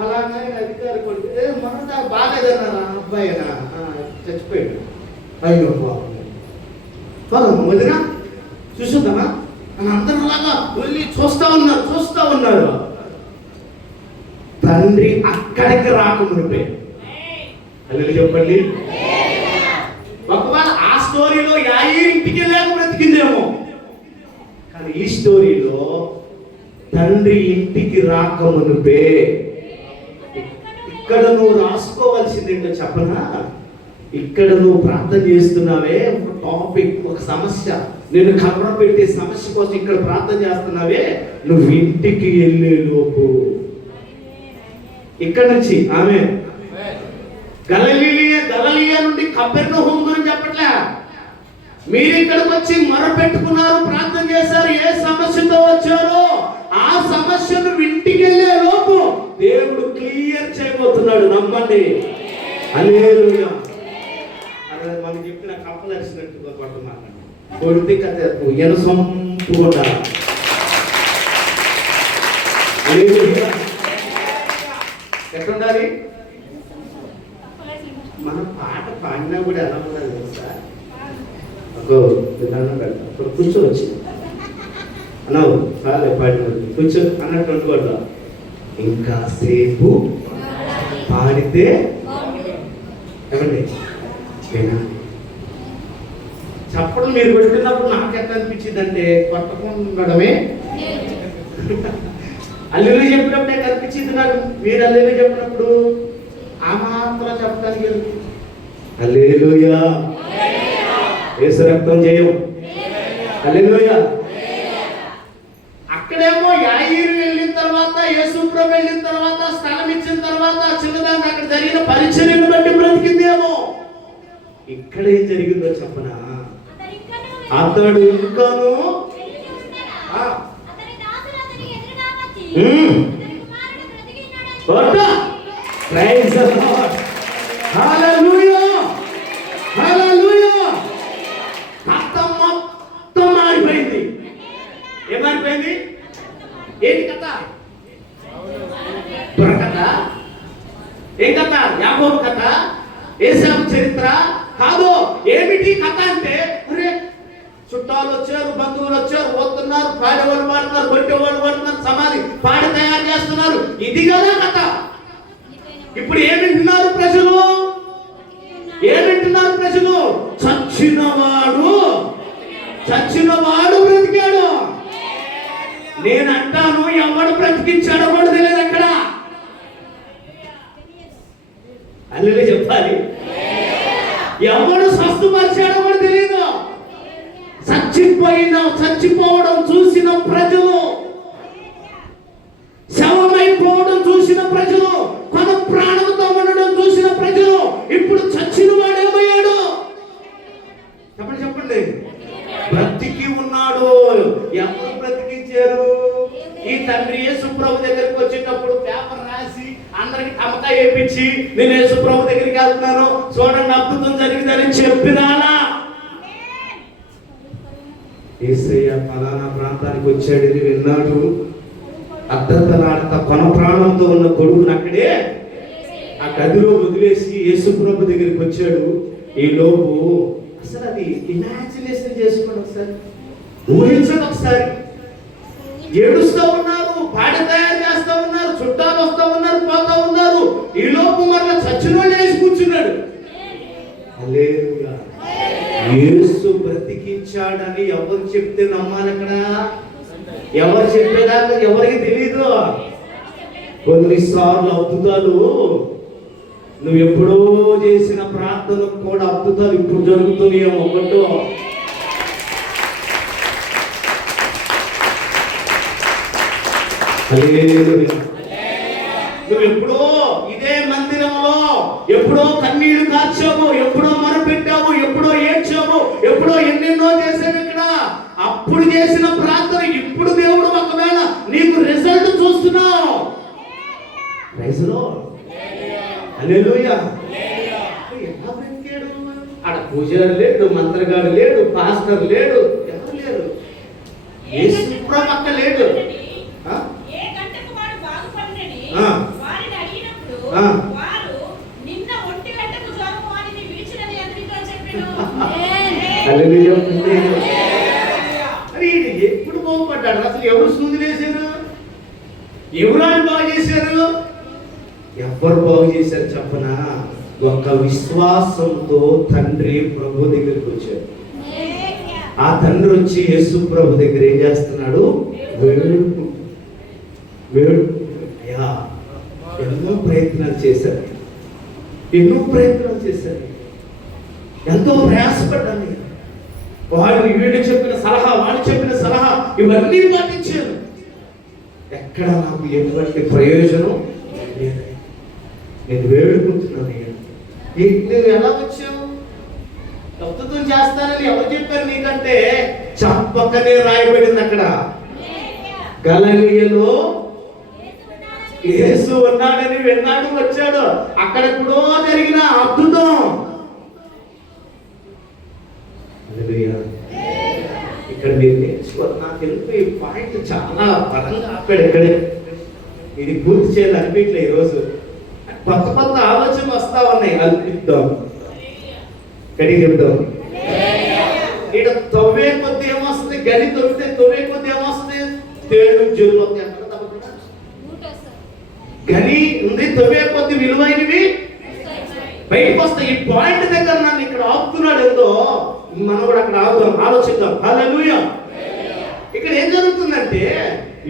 అలాగే అధికారి కొడితే మొన్న బాగాలేదన్నా అబ్బాయినా చచ్చిపోయాడు. అయ్యో బాబు వదినా చూసుద్దామా అని అందరూ అలాగా వెళ్ళి చూస్తా ఉన్నారు. తండ్రి అక్కడికి రాకముందే అల్లెలు చెప్పండి. ఒకవేళ ఆ స్టోరీలో యాయీరు ఇంటికి లేక బ్రతికిందేమో, కానీ ఈ స్టోరీలో తండ్రి ఇంటికి రాకమునుపే ఇక్కడ నువ్వు రాసుకోవాల్సింది ఏంటో చెప్పనా? ఇక్కడ నువ్వు ప్రార్థన చేస్తున్నావే, ఒక టాపిక్, ఒక సమస్య, నేను కలవర పెట్టే సమస్య కోసం ఇక్కడ ప్రార్థన చేస్తున్నావే, నువ్వు ఇంటికి వెళ్ళే లోపు ఇక్కడ నుంచి ఆమె గలిలయ నుండి కపెర్నహూము గురించి చెప్పట్లే. మీరు ఇక్కడికి వచ్చి మొరపెట్టుకున్నారు, ప్రార్థన చేశారు, ఏ సమస్యతో వచ్చారో ఆ సమస్యను ఇంటికి వెళ్ళే లోపు దేవుడు క్లియర్ చేయబోతున్నాడు. నమ్మండి. హల్లెలూయా. అదే మనం చెప్పిన కప్పలరిసినట్టుగా పట్టున్నాను కొడితే కథ ఎనసొంపు కొట్టాలి. ఎట్లుండాలి? మన పాట పాడినా కూడా ఎలా ఉండాలి తెలుసా? అక్కడ కూర్చోవచ్చు అన్నావు, చాలే పాడినది కూర్చో అన్నట్టు అనుకోవట్లా. ఇంకా సేపు పాడితే ఏమండి చప్పడం మీరు పెట్టుకున్నప్పుడు నాకు ఎట్లా అనిపించింది అంటే కొట్టకుండడమే. అల్లెలు చెప్పినప్పుడే కనిపించింది నాకు. మీరు అల్లెలు చెప్పినప్పుడు ఆ మాత్రం చెప్పడానికి హల్లెలూయా. యేసు రక్తం జయం. హల్లెలూయా. అక్కడేమో యాయీరు వెళ్ళిన తర్వాత, యేసు ప్రభు వెళ్ళిన తర్వాత, స్థలం ఇచ్చిన తర్వాత చిన్నదానికి అక్కడ జరిగిన పరిచర్యను బట్టి బ్రతికిందేమో. ఇక్కడ ఏం జరిగిందో చెప్పనా? అతడు ఇంకాను ప్రైజ్ ది లార్డ్. హల్లెలూయా. హల్లెలూయా. కథ మొత్తం మారిపోయింది. ఏమారిపోయింది? ఏంటి కథ? దొరకథ? ఏం కథ? యాకోబు కథ? ఏశావు చరిత్ర కాదు. కథ అంటే అరే చుట్టాలు వచ్చారు, బంధువులు వచ్చారు, పోతున్నారు, పాడేవాళ్ళు పాడుతున్నారు, కొట్టేవాళ్ళు పాడుతున్నారు, సమాధి పాడి తయారు చేస్తున్నారు. ఇది కదా కథ. ఇప్పుడు ఏం వింటున్నారు ప్రజలు? ఏం వింటున్నారు ప్రజలు? చచ్చినవాడు బ్రతికాడు. నేను అంటాను, ఎవడు బ్రతికించాడో కూడా తెలియదు అక్కడ. అల్లెలే చెప్పాలి. ఎవడు స్వస్థపరిచాడో కూడా తెలియదు. చచ్చిపోవడం చూసిన ప్రజలు, శవమైపోవడం చూసిన ప్రజలు, కొన ప్రాణంతో ఉండడం చూసిన ప్రజలు, ఇప్పుడు చచ్చిన వాడేమయ్యాడు? చెప్పండి. బ్రతికి ఉన్నాడు. ఎవరు బ్రతికించారు? ఈ తండ్రి యేసు ప్రభు దగ్గరికి వచ్చేటప్పుడు పేపర్ రాసి అందరికి టమకాయ వేయించి నేను యేసు ప్రభు దగ్గరికి వెళ్తున్నాను, చూడండి అద్భుతం జరిగిందని చెప్పినాలా? యేసయ్య ఫలానా ప్రాంతానికి వచ్చాడని విన్నాడు. అర్ధతలాడత కొన ప్రాణంతో ఉన్న కొడుకుని అక్కడే ఆ గదిలో వదిలేసి యేసు ప్రభు దగ్గరికి వచ్చాడు. ఈ లోపు అసలు అది ఇమాజినేషన్ చేసుకోండి ఒకసారి, ఊహించండి ఒకసారి. ఏడుస్తూ ఉన్నారు, పాడి తయారు చేస్తూ ఉన్నారు, చుట్టాలు వస్తూ ఉన్నారు, పోతా ఉన్నారు. ఈ లోపు మరలా చచ్చిన లేచి కూర్చున్నాడు. హల్లెలూయా. యేసు బ్రతికించాడని ఎవరు చెప్తే నమ్మాలి? అక్కడ ఎవరు చెప్పేదాకా ఎవరికి తెలీదు. కొన్నిసార్లు అద్భుతాలు నువ్వు ఎప్పుడో చేసిన ప్రార్థనకు కూడా అద్భుతాలు ఇప్పుడు జరుగుతున్నాయేమో. ఒకటో నువ్వు ఎప్పుడో ఇదే మందిరంలో ఎప్పుడో కన్నీళ్లు కార్చావు, ఎప్పుడో మొరపెట్టావు, ఎప్పుడో ఏడ్చావు, ఎప్పుడో ఎన్నెన్నో చేసావు ఇక్కడ. అప్పుడు చేసిన ప్రార్థన ఇప్పుడు దేవుడు ఒకవేళ నీకు రిజల్ట్ చూస్తున్నావు. హల్లెలూయా. ఎలా బ్రతికాడు? ఆడ పూజారి లేడు, మంత్రగాడు లేడు, పాస్టర్ లేడు, ఎవరు లేరు. యేసు పక్క లేడు. ఎప్పుడు బాగుపడ్డాడు? అసలు ఎవరు సూది వేశారు? ఎవరు బాగు చేశారు? ఎవరు బాగు చేశారు చెప్పనా? ఒక విశ్వాసంతో తండ్రి ప్రభు దగ్గరికి వచ్చాడు. ఆ తండ్రి వచ్చి యేసు ప్రభు దగ్గర ఏం చేస్తున్నాడు? వేడు అయ్యా, ఎన్నో ప్రయత్నాలు చేశారు, ఎంతో ప్రయాసపడ్డాను. వీడు చెప్పిన సలహా, వాడు చెప్పిన సలహా ఇవన్నీ పాటించాను. ఎక్కడ నాకు ఎటువంటి ప్రయోజనం లేదు. నేను వేడుకుంటున్నాను. నువ్వు ఎలా వచ్చావు? అద్భుతం చేస్తానని ఎవరు చెప్పారు నీకంటే? చెప్పకనే రాయబడింది అక్కడ. గలిలయలో యేసు ఉన్నాడని విన్నాడు, వచ్చాడు. అక్కడ ఎప్పుడో జరిగిన అద్భుతం. ఇక్కడ మీరు నేర్చుకోవాలి. నాకు ఎందుకు ఈ పాయింట్ చాలా బలంగా ఆపాడు. ఇక్కడే ఇది పూర్తి చేయాలి అనిపించలే. ఈరోజు కొత్త ఆలోచనలు వస్తా ఉన్నాయి. అల్పిద్దాం, కడిగిద్దాం. ఇక్కడ తవ్వే కొద్ది ఏమొస్తుంది? గది తవ్వే కొద్ది ఏమొస్తుంది? తేడు జల్లు గని ఉంది. తవ్వే కొద్ది విలువైనవి బయటకు వస్తాయి. ఈ పాయింట్ దగ్గర నన్ను ఇక్కడ ఆపుతున్నాడు. ఎంతో మనం కూడా అక్కడ ఆగుదాం, ఆలోచిద్దాం. హల్లెలూయా. ఇక్కడ ఏం జరుగుతుందంటే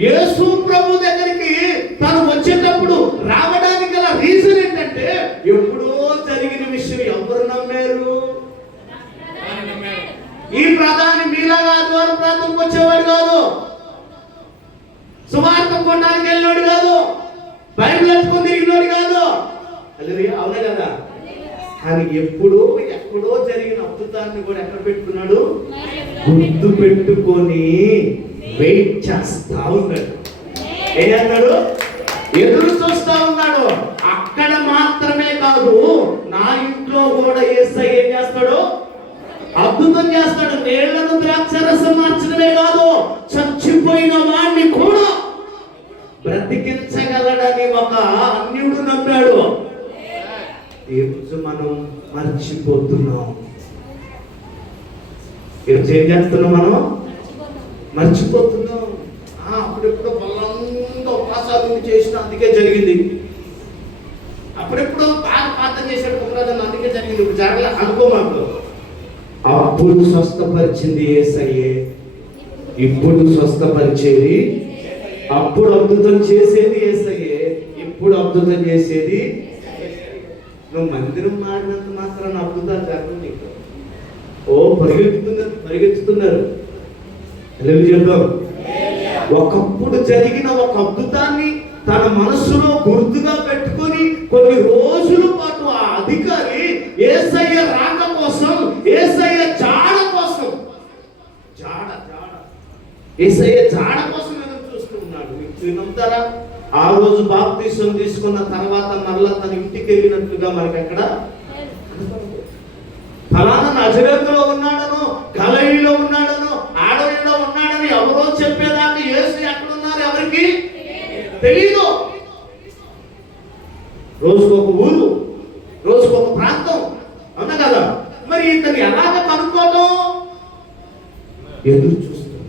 యేసు ప్రభు దగ్గరికి తను వచ్చేటప్పుడు రావడానికి గల రీజన్ ఏంటంటే ఎప్పుడో జరిగిన విషయం. ఎవరు నమ్మారు? ఈ ప్రధాని మీలాగా ఆదివారం ప్రాంతంకి వచ్చేవాడు కాదు, సువార్త కొనడానికి వెళ్ళినోడు కాదు, బైబిల్ ఎత్తుకొని తిరిగినోడు కాదు. అవునా కదా? కానీ ఎప్పుడో ఎక్కడో జరిగిన అద్భుతాన్ని కూడా ఎక్కడ పెట్టుకున్నాడు? గుర్తు పెట్టుకొని వెయిట్ చేస్తా ఉన్నాడు. ఏమన్నాడు? ఎదురు చూస్తా ఉన్నాడు. అక్కడ మాత్రమే కాదు, నా ఇంట్లో కూడా యేసయ్య ఏం చేస్తాడు? అద్భుతం చేస్తాడు. నీళ్లను ద్రాక్షరసం మార్చడమే కాదు, చచ్చిపోయిన వాడిని కూడా బ్రతికించగలడని ఒక అన్యుడు నమ్మాడు. ఈ రోజు మనం మర్చిపోతున్నాం. ఈరోజు ఏం చేస్తున్నాం మనం? మర్చిపోతున్నాం. అప్పుడెప్పుడు బలంగా ఉపవాసాలు చేసిన అందుకే జరిగింది. అప్పుడెప్పుడు బాగా ప్రార్థన చేశాడు ఒకరోజు అందుకే జరిగింది. ఇప్పుడు జరగలే అనుకోమాకు. అప్పుడు స్వస్థపరిచింది యేసయ్యే, ఇప్పుడు స్వస్థపరిచేది, అప్పుడు అద్భుతం చేసేది యేసయ్యే, ఇప్పుడు అద్భుతం చేసేది. నువ్వు మందిరం మాడినంత మాత్రం అద్భుతాలు జరగదు నీకు. పరిగెత్తుతున్నారు చెప్తాం. ఒకప్పుడు జరిగిన ఒక అద్భుతాన్ని తన మనస్సులో గుర్తుగా పెట్టుకొని కొన్ని రోజుల పాటు ఆ అధికారి యేసయ్య రాక కోసం, యేసయ్య జాడ కోసం, యేసయ్య జాడ కోసం ఎదురు చూస్తూ ఉన్నాడు. మీకు నమ్ముతారా? ఆ రోజు బాప్తిసం తీసుకున్న తర్వాత మరలా తన ఇంటికి వెళ్ళినట్లుగా మనకి అక్కడ ఫలానా నజరేతులో ఉన్నాడను, గలిలయలో ఉన్నాడను, ఆడవిలో ఉన్నాడని ఎవరో చెప్పేదాకా యేసు ఎక్కడ ఉన్నారు ఎవరికి తెలీదు. రోజుకొక ఊరు, రోజుకొక ప్రాంతం, అవునా కదా? మరి ఇతను ఎలాగ కనుక్కోవడం? ఎదురు చూస్తాం.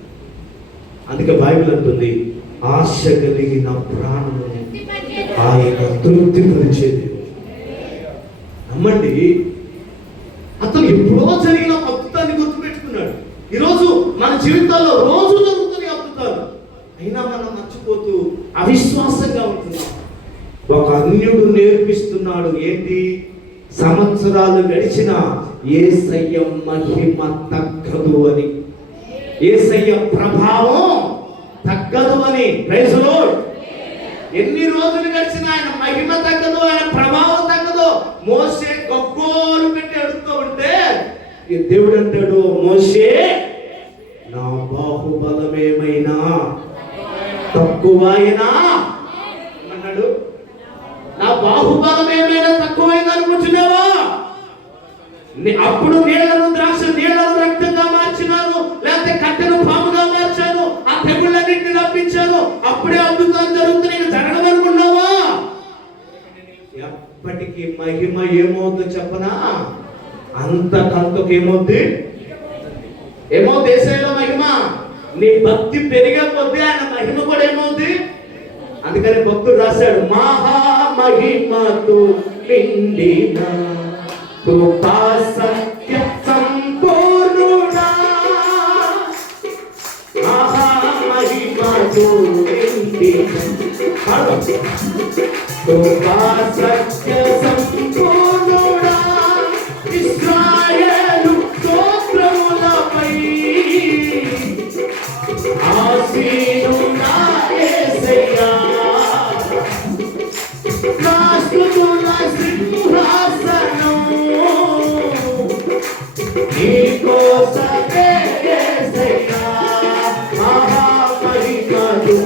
అందుకే బైబిల్ అంటుంది, ఆశ కలిగిన ప్రాణము ఆయన తృప్తిపరిచేది. నమ్మండి, అతను ఎప్పుడో జరిగిన అద్భుతాన్ని గుర్తుపెట్టుకున్నాడు. ఈరోజు మన జీవితాల్లో రోజు జరుగుతున్న అద్భుతాలు అయినా మనం మర్చిపోతూ అవిశ్వాసంగా ఉంటున్నాం. ఒక అన్యుడు నేర్పిస్తున్నాడు. ఏంటి? సంవత్సరాలు గడిచిన యేసయ్య మహిమ తగ్గదు అని, యేసయ్య ప్రభావం తగ్గదు అని. Praise the lord. ఎన్ని రోజులు గడిచినా ఆయన మహిమ తగ్గదు, ఆయన ప్రభావం తగ్గదు. మోషే గొగ్గోలు పెట్టి అడుగుతూ ఉంటే దేవుడు అంటాడు, మోషే నా బాహుబలమేమైనా తక్కువైనా అన్నాడు. నా బాహుబలం ఏమైనా తక్కువైంది అనుకుంటున్నావా? అప్పుడు నీళ్లను రక్తంగా మార్చినాను, లేకపోతే కట్టెను పాముగా మార్చాను, ఆ తెగుళ్ళన్నింటినీ రప్పించాను, అప్పుడే అద్భుతాలు జరుగుతున్నాయి జరగడం అనుకున్నావా? ఎప్పటికీ మహిమ ఏమవుతుందో చెప్పనా? అంతకంతకు ఏమవుద్ది? దేశంలో మహిమ. నీ భక్తి పెరిగే కొద్దీ ఆయన మహిమ కూడా ఏమవుద్ది. అందుకని భక్తుడు రాశాడు, మహా మహిమతో నిండిన కృపా సత్య సంపూర్ణుడా, మహా మహిమతో నిండిన కృపా సత్య సంపూర్ణుడా, ఇశ్రాయేలు స్తోత్రములపై ఆసీనుడా యేసయ్యా, నా స్తుతుల సింహాసనం నీకోసమే యేసయ్యా, మహా మహిమతో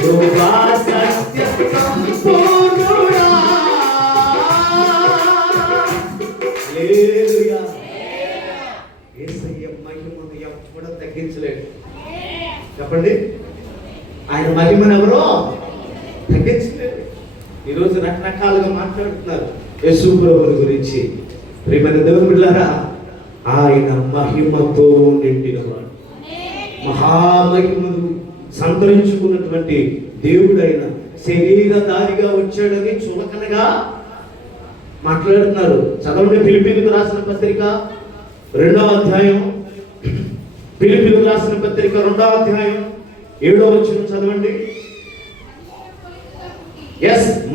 కృపా సత్య సంపూర్ణుడా. హల్లెలూయా. యేసయ్య మహిమను ఎప్పుడూ తగ్గించలేడు. చెప్పండి, ఆయన మహిమను ఎవరో తగ్గించలేడు. ఈరోజు రకరకాలుగా మాట్లాడుతున్నారు యేసు ప్రభువుని గురించి. ప్రియమైన దేవుని బిడ్డలారా, ఆయన మహిమతో నిండినవాడు, మహామహిమను సంతరించుకున్నటువంటి దేవుడైన శరీరధారిగా వచ్చాడని చులకనగా మాట్లాడుతున్నారు. చదవండి, ఫిలిప్పీయులకు రాసిన పత్రిక 2వ అధ్యాయం. ఫిలిప్పీయులకు రాసిన పత్రిక 2వ అధ్యాయం 7వ వచనం చదవండి.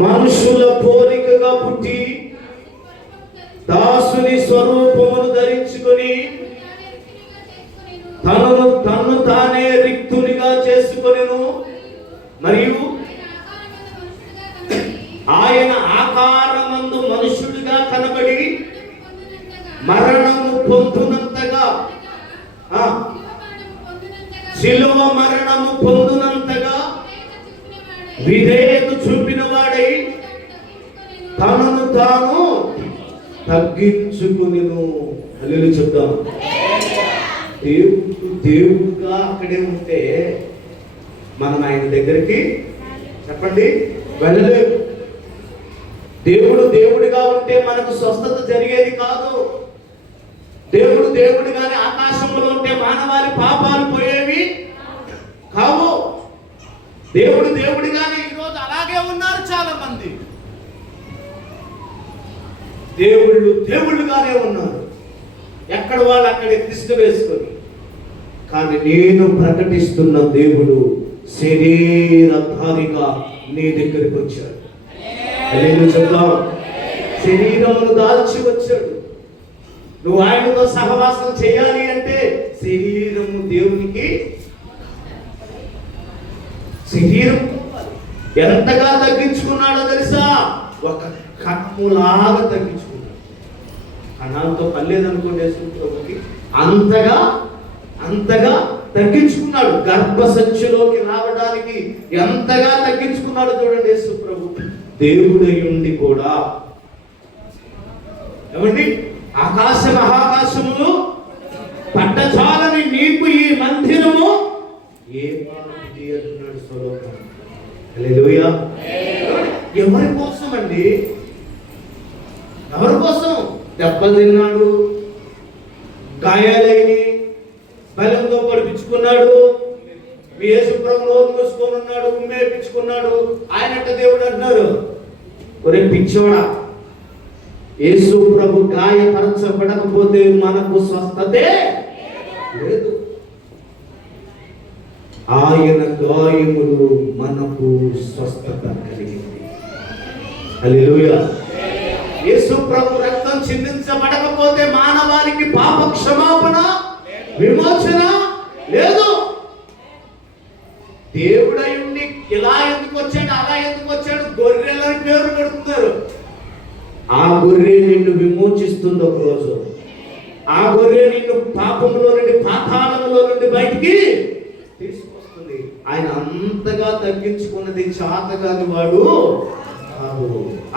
మనుషుల పోలికగా పుట్టి దాసుని స్వరూపమును ధరించుకొని తన్ను తానే రిక్తునిగా చేసుకొనెను. మరియు ఆయన ఆకారమందు మనుషుడిగా కనబడి మరణము పొందునంతగా, శిలువ మరణము పొందునంతగా విధేయత చూపిన వాడై తనను తాను తగ్గించుకునిను. హల్లెలూయా చెప్తాం. దేవుడుగా అక్కడే ఉంటే మనం ఆయన దగ్గరికి చెప్పండి వెళ్ళలేదు. దేవుడిగా ఉంటే మనకు స్వస్థత జరిగేది కాదు. దేవుడిగానే ఆకాశంలో ఉంటే మానవాళి పాపాలు పోయేవి కావు. దేవుడిగానే ఈరోజు అలాగే ఉన్నారు చాలా మంది. దేవుళ్ళుగానే ఉన్నారు, ఎక్కడ వాళ్ళు అక్కడే తిష్ట వేసుకొని. కానీ నేను ప్రకటిస్తున్న దేవుడు శరీరధారిగా నీ దగ్గరికి వచ్చాడు. చెప్తాం, శరీరమును దాల్చి వచ్చాడు. నువ్వు ఆయనతో సహవాసం చేయాలి అంటే శరీరము దేవునికి శరీరం ఎంతగా తగ్గించుకున్నాడో తెలుసా? ఒక కన్నులాగా తగ్గించుకున్నాడు. కణాలతో పర్లేదనుకోండి యేసుప్రభుకి, అంతగా తగ్గించుకున్నాడు. గర్భసంచిలోకి రావడానికి ఎంతగా తగ్గించుకున్నాడు చూడండి యేసుప్రభు. దేవుడై ఉండి కూడా ఏమండి, ఆకాశ మహాకాశములు పట్టచాలని నీకు ఈ మందిరము ఏ అంటున్నాడు సొలొమోను. హల్లెలూయా. ఎవరి కోసం అండి? ఎవరి కోసం? దెబ్బలు తిన్నాడు, గాయాలైని, బలంతో పడిపించుకున్నాడు, మీ యేసుప్రభు నోరు మూసుకొని ఉన్నాడు, ఉమ్మేపించుకున్నాడు. ఆయనట్ట దేవుడు అంటున్నారు, ఒరే పిచ్చోడా, యేసుప్రభు గాయపరచబడకపోతే మనకు స్వస్థతే లేదు. ఆయన గాయములు మనకు స్వస్థత కలిగింది. హల్లెలూయా. యేసుప్రభు రక్తం చిందించబడకపోతే మానవానికి పాప క్షమాపణ, విమోచన లేదు. దేవుడై ఉండి ఇలా ఎందుకు వచ్చాడు, అలా ఎందుకు వచ్చాడు? గొర్రెలని పేరు పెడుతున్నారు. ఆ గొర్రె నిన్ను విమోచిస్తుంది ఒక రోజు. ఆ గొర్రె నిన్ను పాపంలో నుండి, పాతాళంలో నుండి బయటికి తీసుకొస్తుంది. ఆయన అంతగా తగ్గించుకున్నది చాతగాని వాడు కాదు.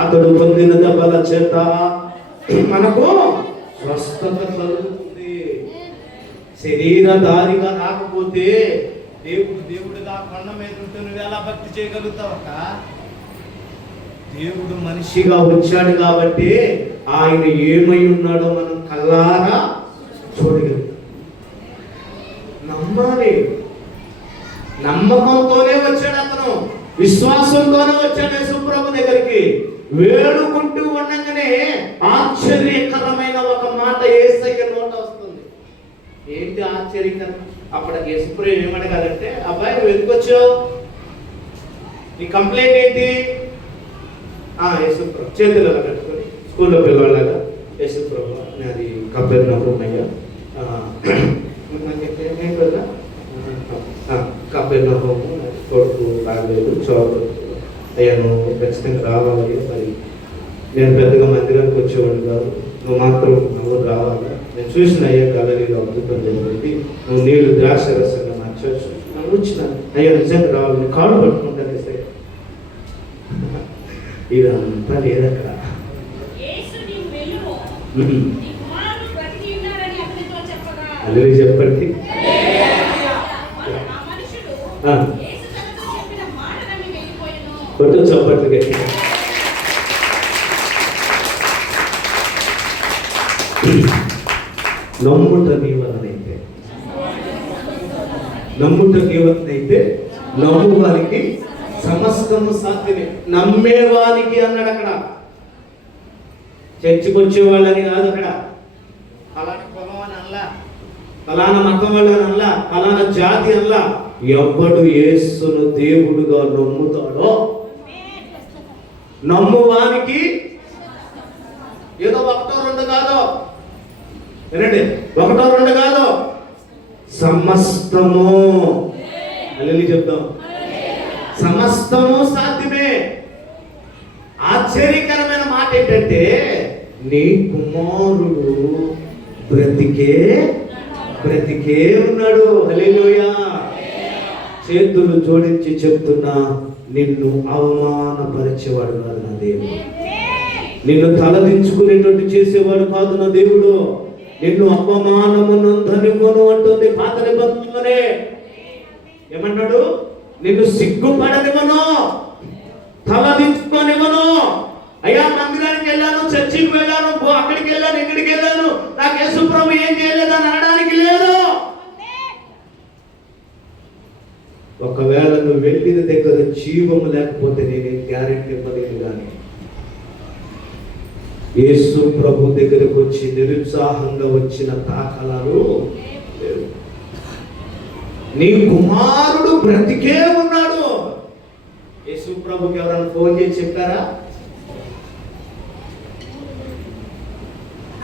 అతడు పొందిన దెబ్బల చేత మనకు స్వస్థత కలుగుతుంది. శరీరధారిగా రాకపోతే దేవుడిగా కొండ మీద ఉంటే నువ్వు ఎలా భక్తి చేయగలుగుతావట? దేవుడు మనిషిగా వచ్చాడు కాబట్టి ఆయన ఏమై ఉన్నాడో మనం కల్లారా చూడగలుగుతాం. నమ్మాలి. నమ్మకంతోనే వచ్చాడు అతను, విశ్వాసంతోనే వచ్చాడు యేసుప్రభు దగ్గరికి. వేడుకుంటూ ఉండగానే ఆశ్చర్యకరమైన ఒక మాట యేసయ్య నోట వస్తుంది. ఏంటి ఆశ్చర్యకరం? అప్పటికి యేసుప్రభు ఏమడగాలంటే, అబ్బాయి నువ్వు ఎందుకు వచ్చావు, నీ కంప్లైంట్ ఏంటి? యేసుప్రభు చేతులు పెట్టుకొని స్కూల్లో పిల్లలాగా, యేసుప్రభు నాది కపెర్నహూము అయ్యా, కపెర్నహూము కొడుకు రాలేదు, చోటు అయ్యా నువ్వు ఖచ్చితంగా రావాలి. మరి నేను పెద్దగా మందిరానికి వచ్చేవాడు కాదు, నువ్వు మాత్రం నువ్వు రావాలి. నేను చూసిన అయ్యా గలరీలో అద్భుతం జరిగింది, నువ్వు నీళ్ళు ద్రాక్ష రసంగా మార్చవచ్చు. నన్ను వచ్చిన అయ్యా నిజంగా రావాలి, కాళ్ళు పట్టుకుంటాను. ఇదంతా లేదక్కడ. అల్లు చెప్పండి. కొట్టు చప్పట్లు గట్టి. నమ్ముట నీ వలనైతే నమ్ము వారికి సమస్తము సాధ్యమే. నమ్మేవానికి అన్నాడు అక్కడ. చర్చికి వచ్చేవాళ్ళని కాదు అక్కడ. ఫలానా కులం అని అల్లా, ఫలానా మతం వాళ్ళని అల్లా, ఫలానా జాతి అల్లా. ఎవడు యేసును దేవుడుగా నమ్ముతాడో నమ్మువానికి, ఏదో ఒకటో రెండు కాదు, వినండి, ఒకటో రెండు కాదు, సమస్తము. అల్లెల్లి చెప్తాం, సమస్తము సాధ్యమే. ఆశ్చర్యకరమైన మాట ఏంటంటే, నీ కుమారుడు బ్రతికే ఉన్నాడు. హల్లెలూయా. చేతులు జోడించి చెప్తున్నా, నిన్ను అవమానపరిచేవాడు కాదు నా దేవుడు, నిన్ను తలదించుకునేటట్టు చేసేవాడు కాదు నా దేవుడు. నిన్ను అవమానమునందనివ్వను అంటుంది పాత నిబంధనలోనే. ఏమన్నాడు? నిన్ను సిగ్గుపడనివ్వను, తలదించుకోనివ్వను. అయ్యా మందిరానికి వెళ్ళాను, చర్చికి వెళ్ళాను, అక్కడికి వెళ్ళాను, ఇక్కడికి వెళ్ళాను, నా నాకు యేసు ప్రభు ఏం చేయలేదని అనడానికి లేదు. ఒకవేళ నువ్వు వెళ్ళిన దగ్గర జీవము లేకపోతే నేను గ్యారెంటీ ఇవ్వలేదు. కానీ యేసు ప్రభు దగ్గరకు వచ్చి నిరుత్సాహంగా వచ్చిన దాఖలాలు లేవు. నీ కుమారుడు బ్రతికే ఉన్నాడు. యేసు ప్రభుకి ఎవరైనా ఫోన్ చేసి చెప్పారా?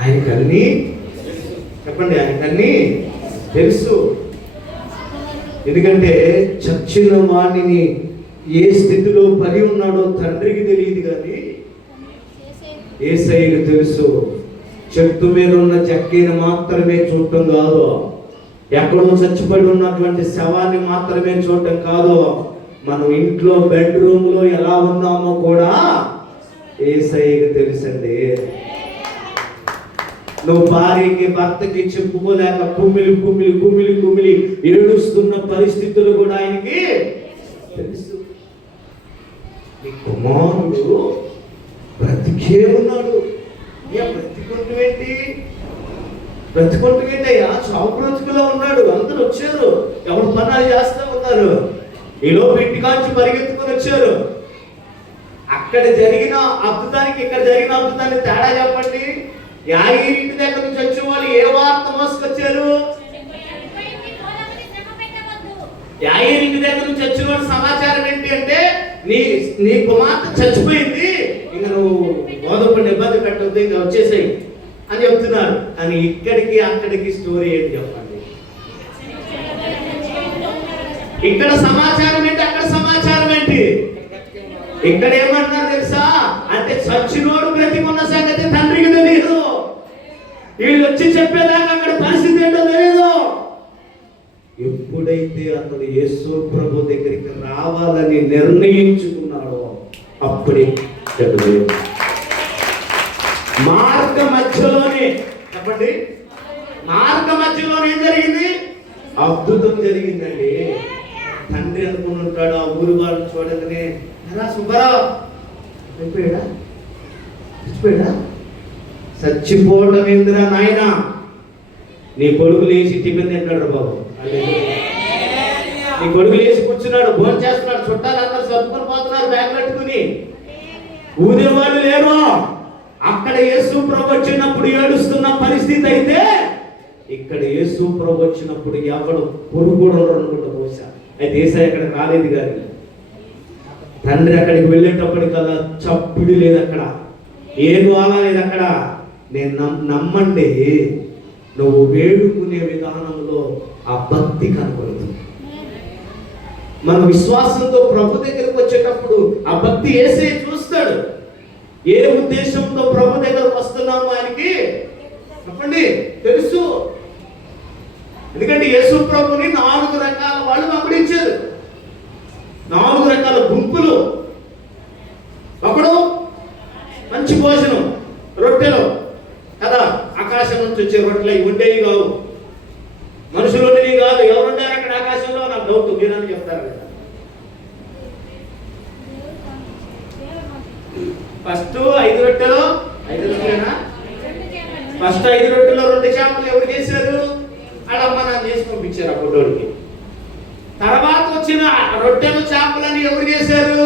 ఆయనకన్నీ చెప్పండి, ఆయనకన్నీ తెలుసు. ఎందుకంటే చచ్చిన వాణిని ఏ స్థితిలో పడి ఉన్నాడో తండ్రికి తెలియదు, కానీ యేసయ్యకు తెలుసు. చెట్టు మీద ఉన్న చెక్కీని మాత్రమే చూడటం కాదు, ఎక్కడో చచ్చిపడి ఉన్నటువంటి శవాన్ని మాత్రమే చూడటం కాదు, మనం ఇంట్లో బెడ్రూమ్ లో ఎలా ఉన్నామో కూడా యేసయ్యకు తెలుసండి. నువ్వు భార్యకి భర్తకి చెప్పుకోలేక కుమిలి కుమిలి కుమిలి కుమిలి ఏడుస్తున్న పరిస్థితులు కూడా ఆయనకి తెలుసు. నీ కుమారుడు బ్రతికే ఉన్నాడు. బ్రతికొంటువేంటయ్యా? చావు బ్రతుకులో ఉన్నాడు. అందరూ వచ్చారు, ఎవరు పనాలు చేస్తూ ఉన్నారు. ఈలోపు ఇంటికాంచి పరిగెత్తుకొని వచ్చారు. అక్కడ జరిగిన అద్భుతానికి ఇక్కడ జరిగిన అద్భుతానికి తేడా చెప్పండి. యాయిరు ఇంటి దగ్గర నుంచి వచ్చే వాళ్ళు ఏ వార్త మోసుకొచ్చారు? యాయిరు ఇంటి దగ్గర నుంచి వచ్చిన వాళ్ళ సమాచారం ఏంటి అంటే, నీ కుమార్తె చచ్చిపోయింది, ఇంకా నువ్వు గోధుమని ఇబ్బంది పెట్టద్దు, ఇంకా వచ్చేసాయి అని చెప్తున్నారు. కానీ ఇక్కడికి అక్కడికి స్టోరీ ఏంటి చెప్పండి? ఇక్కడ సమాచారం ఏంటి, అక్కడ సమాచారం ఏంటి? ఇక్కడ ఏమంటున్నారు తెలుసా? అంటే చచ్చినోడు బ్రతికున్న సంగతి తండ్రికి తెలియదు. వీళ్ళు వచ్చి చెప్పేదాకా అక్కడ పరిస్థితి ఏంటో తెలియదు. ఎప్పుడైతే అతను యేసు ప్రభు దగ్గరికి రావాలని నిర్ణయించుకున్నాడో అప్పుడే చెప్పలేదు. మార్గ మధ్యలోనే చెప్పండి, మార్గ మధ్యలోనే ఏం జరిగింది? అద్భుతం జరిగిందండి. తండ్రి అనుకుని ఉంటాడు, ఆ ఊరు వాళ్ళు చూడగానే ఎలా సుబ్బారావు అయిపోయాడా, చచ్చిపోయాడా? చచ్చిపోవటం ఏందిరా నాయన, నీ కొడుకు లేచి టిఫిన్ తింటాడు బాబు. నీ కొడుకు లేచి కూర్చున్నాడు, భోజనం చేస్తున్నాడు, చుట్టాలు అందరు సర్దుకొని పోతున్నారు బ్యాగ్ కట్టుకుని. ఊరే వాళ్ళు లేరు. అక్కడ యేసు ప్రభు వచ్చినప్పుడు ఏడుస్తున్న పరిస్థితి అయితే ఇక్కడ యేసు ప్రభు వచ్చినప్పుడు ఎవడు పొరుగుడు అనుకుంటా బహుశా. అయితే యేసయ్య అక్కడ రాలేదు, కానీ తండ్రి అక్కడికి వెళ్ళేటప్పటికల్లా చప్పుడు లేదు, అక్కడ ఏ గోళ లేదు. అక్కడ నేను నమ్మండి, నువ్వు వేడుకునే విధానంలో ఆ భక్తి కనపడుతుంది. మన విశ్వాసంతో ప్రభు దగ్గరకు వచ్చేటప్పుడు ఆ భక్తి యేసయ్య చూస్తాడు. ఏ ఉద్దేశంతో ప్రభు దగ్గరకు వస్తున్నాము ఆయనకి చెప్పండి తెలుసు. ఎందుకంటే యేసు ప్రభుని 4 రకాల వాళ్ళు వెంబడించారు, 4 రకాల గుంపులు. ఒకడు మంచి భోజనం, రొట్టెలు కదా, ఆకాశం నుంచి వచ్చే రొట్టెలు, అవి ఉండేవి కావు, మనుషులు ఉండేవి కాదు. ఎవరు ఉండారు అక్కడ ఆకాశంలో? నాకు డౌట్, మీరని చెప్తారు కదా. ఫస్ట్ 5 రొట్టెలు, 5 రొట్టెలేనా? ఫస్ట్ 5 రొట్టెలు 2 చేపలు ఎవరు చేశారు? అడమ్మ నన్ను చేసి పంపించారు ఆ ఫోటోడికి. తర్వాత వచ్చిన రొట్టెలు చేపలని ఎవరు చేశారు?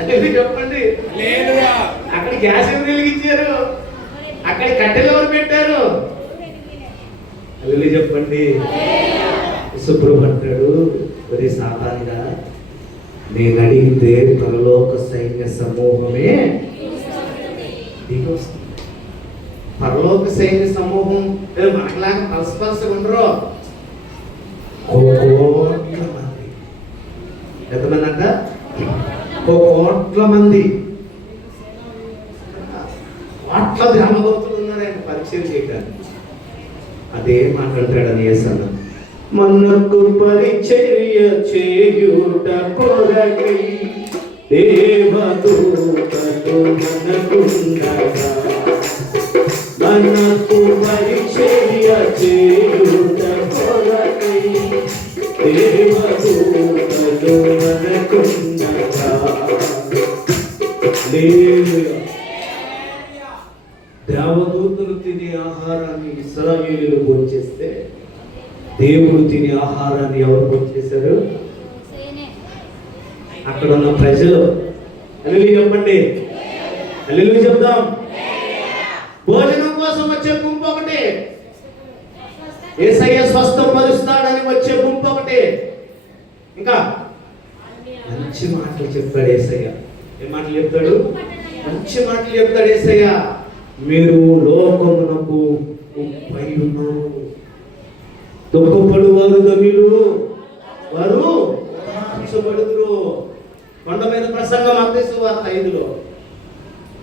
అనేది చెప్పండి. అక్కడ గ్యాస్ ఎవరు వెలిగించారు? అక్కడ కట్టెలు ఎవరు పెట్టారు? అది చెప్పండి. సుప్రభు అంటాడు, ఒరే సాతానుగా, నేను అడిగితే పరలోక సైన్య సమూహమే దిగొస్తుంది. పరలోక సైన్య సమూహం మనలాగా పరస్పరస ఉండరు. కోట్ల మంది. ఎంతమంది అంట? కోట్ల మంది, కోట్ల దేవదూతలు ఉన్నారు ఆయన పరిచయం చేయడానికి. అదే మాట్లాడతాడని యేసన్న. మనకు పరిచర్య చేయుట కొరకై దేవదూతలు మనకుండగా, మనకు పరిచర్య చేయుట కొరకై దేవదూతలు మనకుండగా. దేవదూతలు తినే ఆహారాన్ని ఇశ్రాయేలీయులు భోంచేస్తే దేవుడు తినే ఆహారాన్ని ఎవరు భోంచేశారు? అక్కడ ఉన్న ప్రజలు. హల్లెలూయా చెప్పండి, హల్లెలూయా చెప్దాం. భోజనం కోసం వచ్చే గుంపు ఒకటే, యేసయ్య స్వస్థపరుస్తాడని వచ్చే గుంపు ఒకటే. ఇంకా మంచి మాటలు చెప్తాడు యేసయ్య. ఏం మాటలు చెప్తాడు? మంచి మాటలు చెప్తాడు యేసయ్య. మీరు లోకమునకు ఉప్పై ఉన్నారు. దుఃఖపడు వారు ధన్యులు, వారు రక్షించబడుదురు. కొండ మీద ప్రసంగం మత్తయి సువార్త 5లో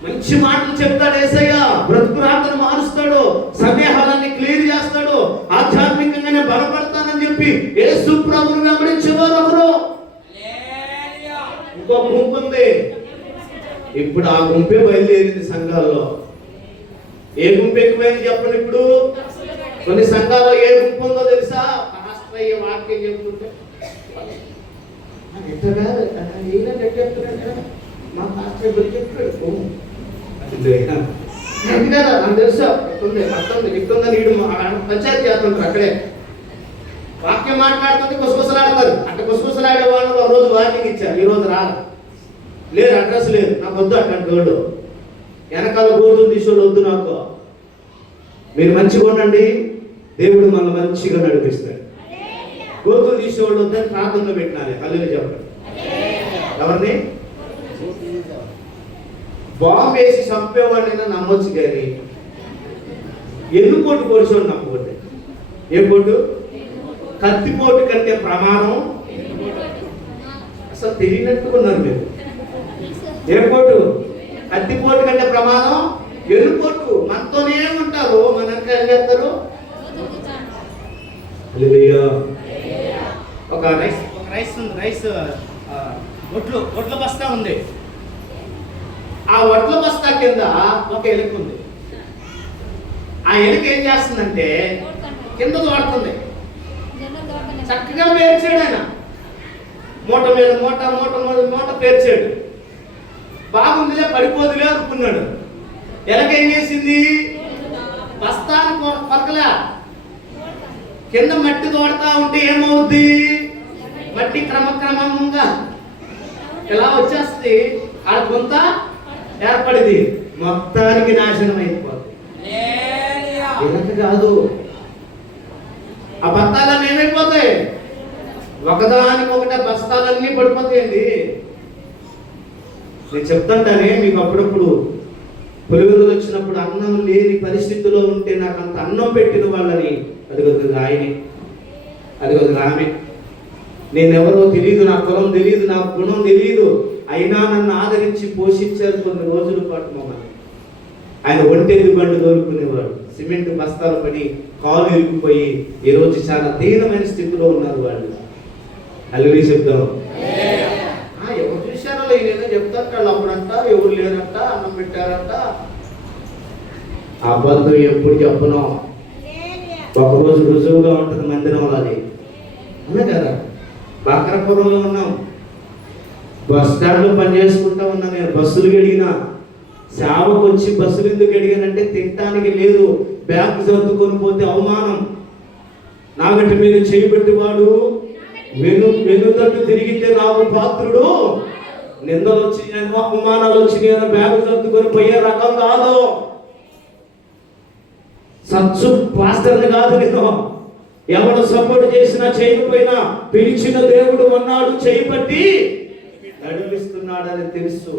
మంచి మాటలు చెప్తాడు యేసయ్య. బ్రతుకురాతను మారుస్తాడు, సందేహాలన్నీ క్లియర్ చేస్తాడు, ఆధ్యాత్మికంగానే బలపడతానని చెప్పి యేసు ప్రభువుని వెంబడించేవారు ఒకరు. ఇంకొక గుంపు ఉంది. ఇప్పుడు ఆ గుంపే బయలుదేరింది సంఘాల్లో. ఏ గుంపు ఎక్కువైంది చెప్పండి? ఇప్పుడు కొన్ని సంఘాల్లో ఏ గుంపు ఉందో తెలుసా? పాస్టర్ అయ్యే వాక్యం చెప్తుంటే మా పాస్టర్ గురించి చెప్తాడు కదా, నాకు తెలుసా నీడు పంచాయతీ చేస్తుంటారు. అక్కడే వాక్యం మాట్లాడుతుంటే గుసగుసలాడతారు. అంటే గుసగుసలాడే వాళ్ళు ఒక రోజు వార్నింగ్ ఇచ్చారు, ఈ రోజు రాదు, లేదు అడ్రస్ లేదు, నాకు వద్దు అట్లాంటి వాళ్ళు. వెనకాల గోధులు తీసేవాళ్ళు వద్దు నాకు. మీరు మంచిగా ఉండండి, దేవుడు మనల్ని మంచిగా నడిపిస్తాడు. గోధులు తీసేవాళ్ళు వద్దని ప్రార్థనలో పెట్టినాలి. హల్లెలూయా చెప్పండి. ఎవరిని బాంబు వేసి చంపేవాడినైనా నమ్మొచ్చు, కానీ ఎన్నుకోటు పొడిచేవాడు నమ్మకూడదు. ఏ పోటు? కత్తిపోటు కంటే ప్రమాదం. అసలు తెలియనట్టుకున్నారు మీరు. ఏ పోటు? కత్తిపోటు కంటే ప్రమాదం ఎన్నుకోటు. మనతోనే ఉంటారు, మన ఏం చేస్తారు? ఒక రైస్ ఒడ్ల బస్తా ఉంది. ఆ వడ్ల బస్తా కింద ఒక ఎలుక ఉంది. ఆ ఎలుక ఏం చేస్తుందంటే కింద తోడుతుంది. చక్కగా పేర్చాడు ఆయన, మూట మీద మూట మూట మీద మూట పేర్చాడు. బాగుందిలే, పడిపోదులే అనుకున్నాడు. ఎలుక ఏం చేసింది? బస్తాను కొరకలే, కింద మట్టి తోడతా ఉంటే ఏమవుద్ది? మట్టి క్రమక్రమంగా ఇలా వచ్చేస్తుంది. ఆ కొంత ఏర్పడింది, మొత్తానికి నాశనం అయిపోతుంది. ఎలుక కాదు, ఆ బస్తాలన్నీ ఏమైపోతాయి? ఒకదానికి ఒకటే బస్తాలన్నీ పడిపోతాయండి. నేను చెప్తాంటానే మీకు, అప్పుడప్పుడు పులివెందులు వచ్చినప్పుడు అన్నం లేని పరిస్థితిలో ఉంటే నాకు అంత అన్నం పెట్టిన వాళ్ళని అది ఆయనే, అది ఆమె. నేనెవరో తెలియదు, నా కులం తెలియదు, నా గుణం తెలియదు, అయినా నన్ను ఆదరించి పోషించారు కొన్ని రోజుల పాటు మమ్మల్ని. ఆయన ఒంటెద్దు బండు దోలుకునేవాడు. సిమెంట్ బస్తాలు పడి కాలు ఇరిగిపోయి ఈరోజు చాలా దీనమైన స్థితిలో ఉన్నారు వాళ్ళు. హల్లెలూయా చెప్తాం. ఎవరు చూశారో ఈయన చెప్తారు, వాళ్ళు అప్పుడంట ఎవరు లేరంట, అన్నం పెట్టారంట. అబద్ధం ఎప్పుడు చెప్పను, ఒకరోజు రుజువుగా ఉంటుంది మందిరంలో. అది అవునా కదా? బాకరపురంలో ఉన్నాం, బస్ స్టాండ్లో పని చేసుకుంటా ఉన్నా నేను. బస్సులు గడిగినా, సేవకు వచ్చి బస్సులు ఎందుకు అడిగానంటే తినటానికి లేదు, బ్యాగ్ సర్దుకొని పోతే అవమానం. నాగట్టి మీద చేయబెట్టి వాడు వెనుతట్టు తిరిగితే నాకు పాత్రుడు. నిందలు వచ్చి అవమానాలు వచ్చి నేను బ్యాగ్ సర్దుకొని పోయే రకం కాదు. సచ్చు పాస్టర్ని కాదు నేను. ఎవరు సపోర్ట్ చేసినా చేయకపోయినా పిలిచిన దేవుడు ఉన్నాడు, చేయబట్టి నడిపిస్తున్నాడని తెలుసు.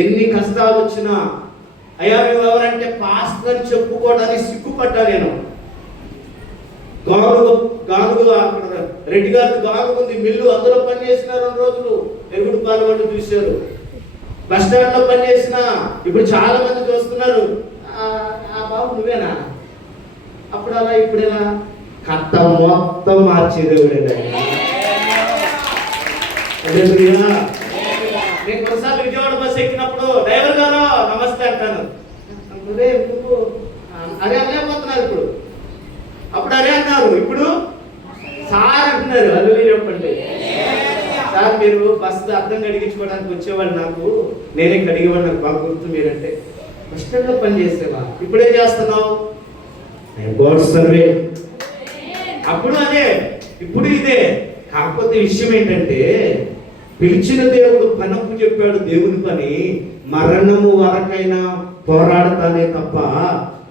ఎన్ని కష్టాలు వచ్చినా అయ్యా మేము ఎవరంటే పాస్టర్ అని చెప్పుకోవడానికి సిగ్గుపడ్డా నేను. గానుగు అక్కడ రెడ్డి గారి గానుగు ఉంది, మిల్లు, అందులో పని చేసిన 2 రోజులు ఎరుగుడు పాల్గొంటూ చూశారు. బస్ స్టాండ్ లో పని చేసిన ఇప్పుడు చాలా మంది చూస్తున్నారు, ఆ బాబు నువ్వేనా? అప్పుడు అలా ఇప్పుడు ఎలా? కథ మొత్తం మార్చే దేవుడేనా? నేను కొన్నిసార్లు విజయవాడ బస్ ఎక్కినప్పుడు డ్రైవర్ గారు నమస్తే అంటాను. అదే అనలేకపోతున్నారు ఇప్పుడు. అప్పుడు అదే అన్నారు, ఇప్పుడు సార్ అంటున్నారు. హల్లెలూయా చెప్పండి. సార్ మీరు బస్సు అర్థం కడిగించుకోవడానికి వచ్చేవాళ్ళు, నాకు నేనే కడిగేవాడు, నాకు బాగా గుర్తు మీరంటే. బస్ స్టాండ్ లో పని చేసేవా? ఇప్పుడేం చేస్తున్నావు? God survey. అప్పుడు అదే, ఇప్పుడు ఇదే. కాకపోతే విషయం ఏంటంటే, పిలిచిన దేవుడు పనప్పు చెప్పాడు. దేవుని పని మరణము వరకైనా పోరాడతానే తప్ప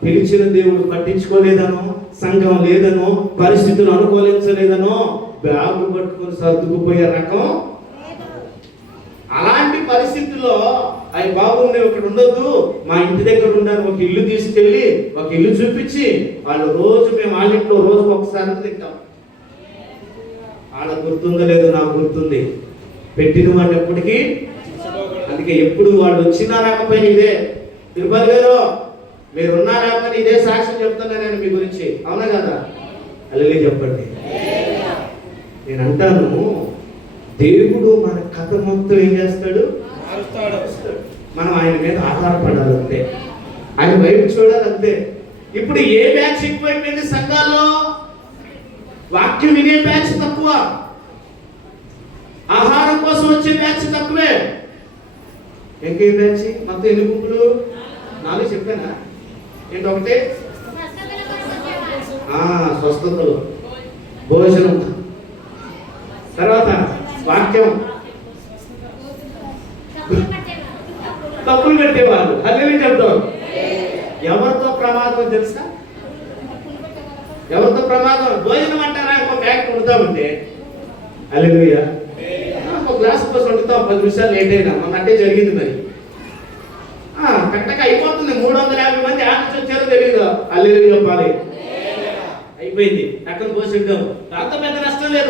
పిలిచిన దేవుడు పట్టించుకోలేదనో, సంఘం లేదనో, పరిస్థితులు అనుకూలించలేదనో బ్యాగు పట్టుకొని సర్దుకుపోయే రకం. అలాంటి పరిస్థితుల్లో అవి బాబు నువ్వు ఇక్కడ ఉండొద్దు, మా ఇంటి దగ్గర ఉండాలి, ఒక ఇల్లు తీసుకెళ్ళి ఒక ఇల్లు చూపించి వాళ్ళు రోజు మేము వాళ్ళ ఇంట్లో రోజుకు ఒకసారి తింటాం. వాళ్ళకు గుర్తుందో లేదో నాకు గుర్తుంది. పెట్టిన వాళ్ళు ఎప్పటికీ, అందుకే ఎప్పుడు వాళ్ళు వచ్చినా రాకపోయినా ఇదే. తిరుపతి గారు మీరు ఉన్నారా పని ఇదే సాక్ష్యం చెప్తున్నా నేను మీ గురించి, అవునా కదా? అల్లెలే చెప్పండి. నేను అంటాను, దేవుడు మన కథ మొత్తం ఏం చేస్తాడు? మనం ఆయన మీద ఆధారపడాలి అంతే, ఆయన వైపు చూడాలి అంతే. ఇప్పుడు ఏ బ్యాచ్ ఎక్కువైపోయింది సంఘాల్లో? వాక్యం వినే బ్యాచ్ తక్కువ, ఆహారం కోసం వచ్చే బ్యాచ్ తక్కువే. ఇంకే బ్యాచ్ మొత్తం ఎన్ని గుంపులు? 4 చెప్పానా? ఏంటి? ఒకటే స్వస్థతలు, భోజనం, తర్వాత వాక్యం, తప్పులు కట్టేవాళ్ళు. అదే చెప్తారు. ఎవరితో ప్రమాదం తెలుసా? ఎవరితో ప్రమాదం? భోజనం అంటారా? ఒక ప్యాకెట్ వండుతామంటే హల్లెలూయా, ఒక గ్లాస్ కోసం వండుతాం, 10 నిమిషాలు లేట్ అయినా అంటే జరిగింది. మరి కరెక్ట్గా అయిపోతుంది. 350 మంది ఆఫీస్ వచ్చారో తెలియదు. హల్లెలూయా చెప్పాలి. అయిపోయింది, అక్కడ పోసిద్దాం. దాంతో పెద్ద నష్టం లేదు.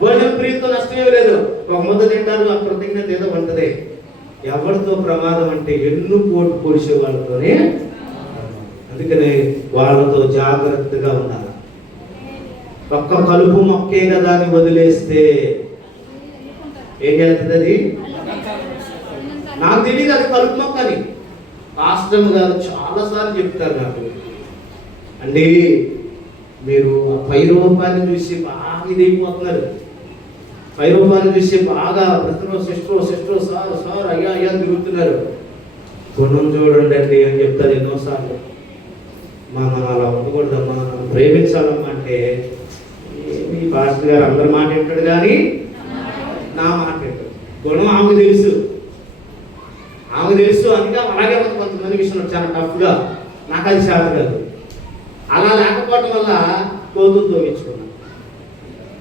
భోజనం ప్రియులతో నష్టమే లేదు. ఒక ముద్ద తింటారు, ఆ కృతజ్ఞత ఏదో ఉంటుంది. ఎవరితో ప్రమాదం అంటే ఎన్నుకోటు పొడిచే వాళ్ళతోనే. అందుకనే వాళ్ళతో జాగ్రత్తగా ఉండాలి. ఒక్క కలుపు మొక్కే కదా అని వదిలేస్తే ఏం చేస్తుంది? అది నాకు తెలియదు, అది కలుపు మొక్క అని. పాస్టర్ గారు చాలాసార్లు చెప్తారు నాకు, అండి మీరు 5 రూపాయలు చూసి బాగా ఇదైపోతున్నారు. 5 రూపాయలు చూసి బాగా ప్రతిరోజు సిస్టర్ సార్ అయ్యా తిరుగుతున్నారు. గుణం చూడండి అండి అని చెప్తారు ఎన్నోసార్లు. మనం అలా ఉండకూడదమ్మా, ప్రేమించాలమ్మా అంటే మీ పాస్టర్ గారు అందరి మాట వింటాడు కానీ నా మాట వింటాడు. గుణం ఆమెకు తెలుసు. అందుకే అలాగే కొంతమంది విషయంలో చాలా టఫ్గా, నాకు అది చేత కాదు. అలా లేకపోవటం వల్ల కోతులు తోగించుకున్నాను.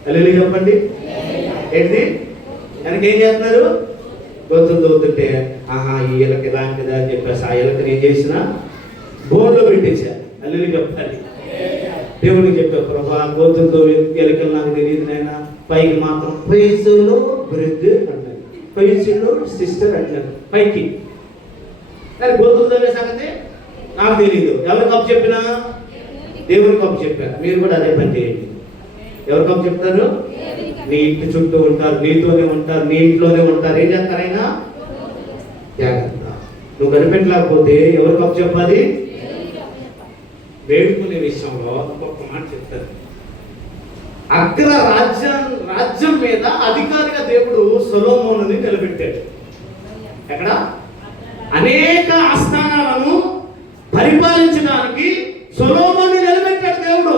హల్లెలూయా చెప్పండి. ఏంటి వెనక ఏం చేస్తున్నారు? కోతులు తోగుతుంటే ఈ ఎలక ఇలాంటిదా అని చెప్పేసి ఆ ఎలకని ఏం చేసిన బోర్లో పెట్టేశారు. హల్లెలూయా చెప్పండి. దేవుడికి చెప్పా, ప్రభా కోతులతో ఎలకలు నాకు తెలియదు నాయన, పైకి మాత్రం ప్రైజులో బ్రెడ్ అంటారు, ప్రైజులో సిస్టర్ అంటారు పైకి. కానీ కోతులతో సంగతి నాకు తెలియదు. ఎవరికి అప్పు చెప్పినా? దేవునికి అప్పు చెప్పారు. మీరు కూడా అదే పని చేయండి. ఎవరికి అప్పు చెప్తారు? నీ ఇంటి చుట్టూ ఉంటారు, నీతోనే ఉంటారు, నీ ఇంట్లోనే ఉంటారు. ఏం చేస్తారైనా జాగ్రత్త. నువ్వు కనిపెట్టలేకపోతే ఎవరికి అప్పు చెప్పాలి? వేడుకునే విషయంలో ఒక్కొక్క మాట చెప్తారు. అగ్ర రాజ్యం మీద అధికారిగా దేవుడు సొలొమోనుని నిలబెట్టాడు. ఎక్కడ? అనేక ఆస్థానాలను పరిపాలించడానికి సొలొమోనుని నిలబెట్టాడు దేవుడు.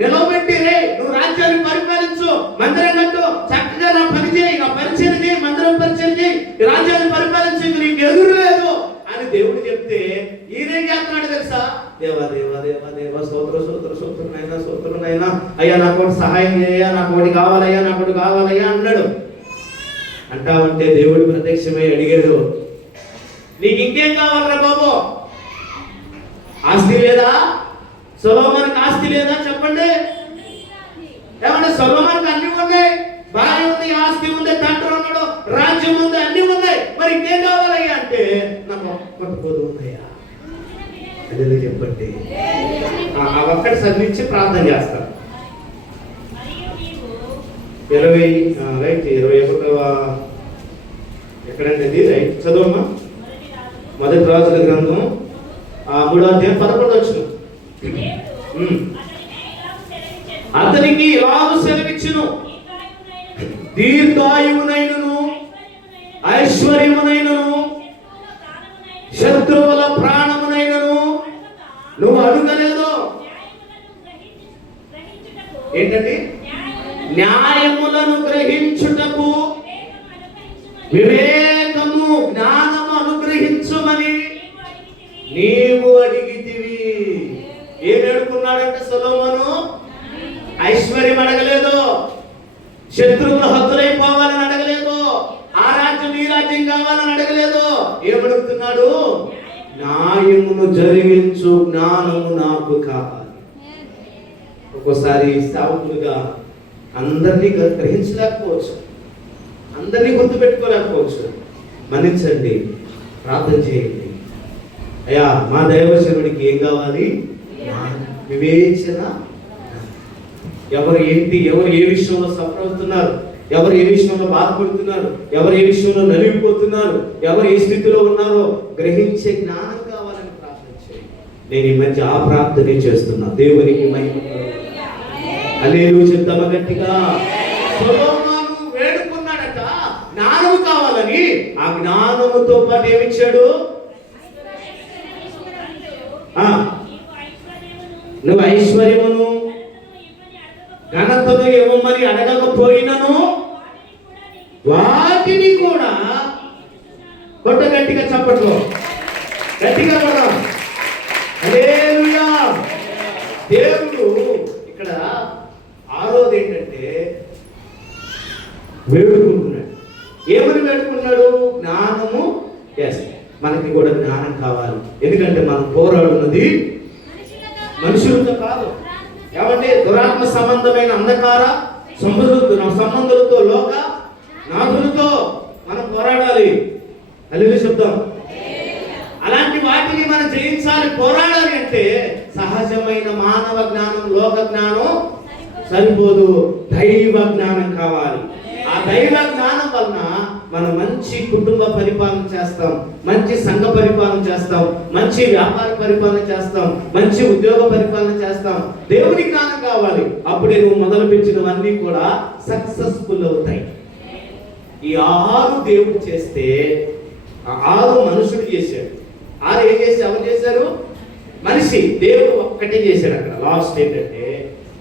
నిలబెట్టి, రే నువ్వు రాజ్యాన్ని పరిపాలించు, మందిరం కట్టు, చక్కగా నా పని చేయి, నా పరిచయం చేయి, మందిరం పరిచయం చేయి, రాజ్యాన్ని పరిపాలించి నీకు ఎదురు లేదు అని దేవుడు చెప్తే ఈయనేం చేస్తున్నాడు తెలుసా? దేవా దేవా దేవా దేవా సోత్రునైనా అయ్యా నాకు ఒకటి సహాయం చేయ్యా, నాకు ఒకటి కావాలయ్యా, నాకు ఒకటి కావాలయ్యా అన్నాడు. అంటావంటే దేవుడు ప్రత్యక్షమై అడిగాడు, నీకు ఇంకేం కావాలరా బాబు? ఆస్తి లేదా? సొలొమోనుకి ఆస్తి లేదా? చెప్పండి. ఏమంటే సొలొమోనుకి అన్ని ఉన్నాయి, భార్య ఉంది, ఆస్తి ఉంది, తండ్రి ఉన్నాడు, రాజ్యం ఉంది, అన్ని ఉన్నాయి. మరి ఇంకేం కావాలయ్యా అంటే నాకు ఒక్కటి పొద్దు ఉన్నాయా? అదే చెప్పండి. ఆ ఒక్కటి సన్నించి ప్రార్థన చేస్తాను. 21వ ఎక్కడండి అది? రైట్ చదవమ్మా. మొదటి రాజుల గ్రంథం 3వ అధ్యాయం 11వ వచనం. అతనికి ఇలాగు సెలవిచ్చును, దీర్ఘాయువునైనను ఐశ్వర్యమునైనను శత్రువుల ప్రాణమునైనను నువ్వు అడుగలేదు. ఏంటండి? న్యాయములను గ్రహించుటకు వివేకము జ్ఞానము అనుగ్రహించమని నీవు అడిగితివి. ఏం అడుగుతున్నాడంటే సొలొమోను? ఐశ్వర్యం అడగలేదు, శత్రువులు హద్దులైపోవాలని అడగలేదు, ఆ రాజ్యం ఈ రాజ్యం కావాలని అడగలేదు. ఏమడుగుతున్నాడు? న్యాయమును జరిగించు జ్ఞానము నాకు కావాలి. ఒక్కోసారి సేవకులుగా అందరినీ గ్రహించలేకపోవచ్చు, అందరినీ గుర్తుపెట్టుకోలేకపోవచ్చు. మన్నించండి, ప్రార్థన చేయండి. అయ్యా, మా దైవజనుడికి ఏం కావాలి? వివేచన. ఎవరు ఏంటి, ఎవరు ఏ విషయంలో సఫర్ అవుతున్నారు, ఎవరు ఏ విషయంలో బాధపడుతున్నారు, ఎవరు ఏ విషయంలో నలిగిపోతున్నారు, ఎవరు ఏ స్థితిలో ఉన్నారో గ్రహించే జ్ఞానం కావాలని ప్రార్థన చేయండి. నేను ఈ మధ్య ఆ ప్రార్థనే చేస్తున్నా. దేవునికి మహిమ. హల్లెలూయా చెప్తామా గట్టిగా? సొలొమోను వేడుకున్నాడట జ్ఞానము కావాలని. ఆ జ్ఞానముతో పాటు ఏమిచ్చాడు? నువ్వు ఐశ్వర్యమును ఘనతను ఇవ్వమని అడగకపోయినను వాటిని కూడా. కొట్ట గట్టిగా చప్పట్లో, గట్టిగా పడదాం. హల్లెలూయా. దేవుడు ఇక్కడ ఆరోది ఏంటంటే వేడుకుంటున్నాడు. ఏమని వేడుకున్నాడు? జ్ఞానము. ఎస్, మనకి కూడా జ్ఞానం కావాలి. ఎందుకంటే మనం పోరాడున్నది మనుషులతో కాదు. ఏమంటే దురాత్మ సంబంధమైన అంధకార సంబంధులతో, లోక నాథులతో మనం పోరాడాలి. హల్లెలూయా చెప్తాం. అలాంటి వాటిని మనం జయించాలి, పోరాడాలి అంటే సహజమైన మానవ జ్ఞానం, లోక జ్ఞానం సరిపోదు, దైవ జ్ఞానం కావాలి. ఆ దైవ జ్ఞానం వలన మనం మంచి కుటుంబ పరిపాలన చేస్తాం, మంచి సంఘ పరిపాలన చేస్తాం, మంచి వ్యాపార పరిపాలన చేస్తాం, మంచి ఉద్యోగ పరిపాలన చేస్తాం. దేవుని జ్ఞానం కావాలి. అప్పుడే నువ్వు మొదలుపెట్టినవన్నీ కూడా సక్సెస్ఫుల్ అవుతాయి. ఈ 6 దేవుడు చేస్తే 6 మనుషుడు చేశాడు. 6 ఏం చేసి ఎవరు చేశారు? మనిషి. దేవుడు ఒక్కటే చేశాడు. అక్కడ లాస్ట్ ఏంటంటే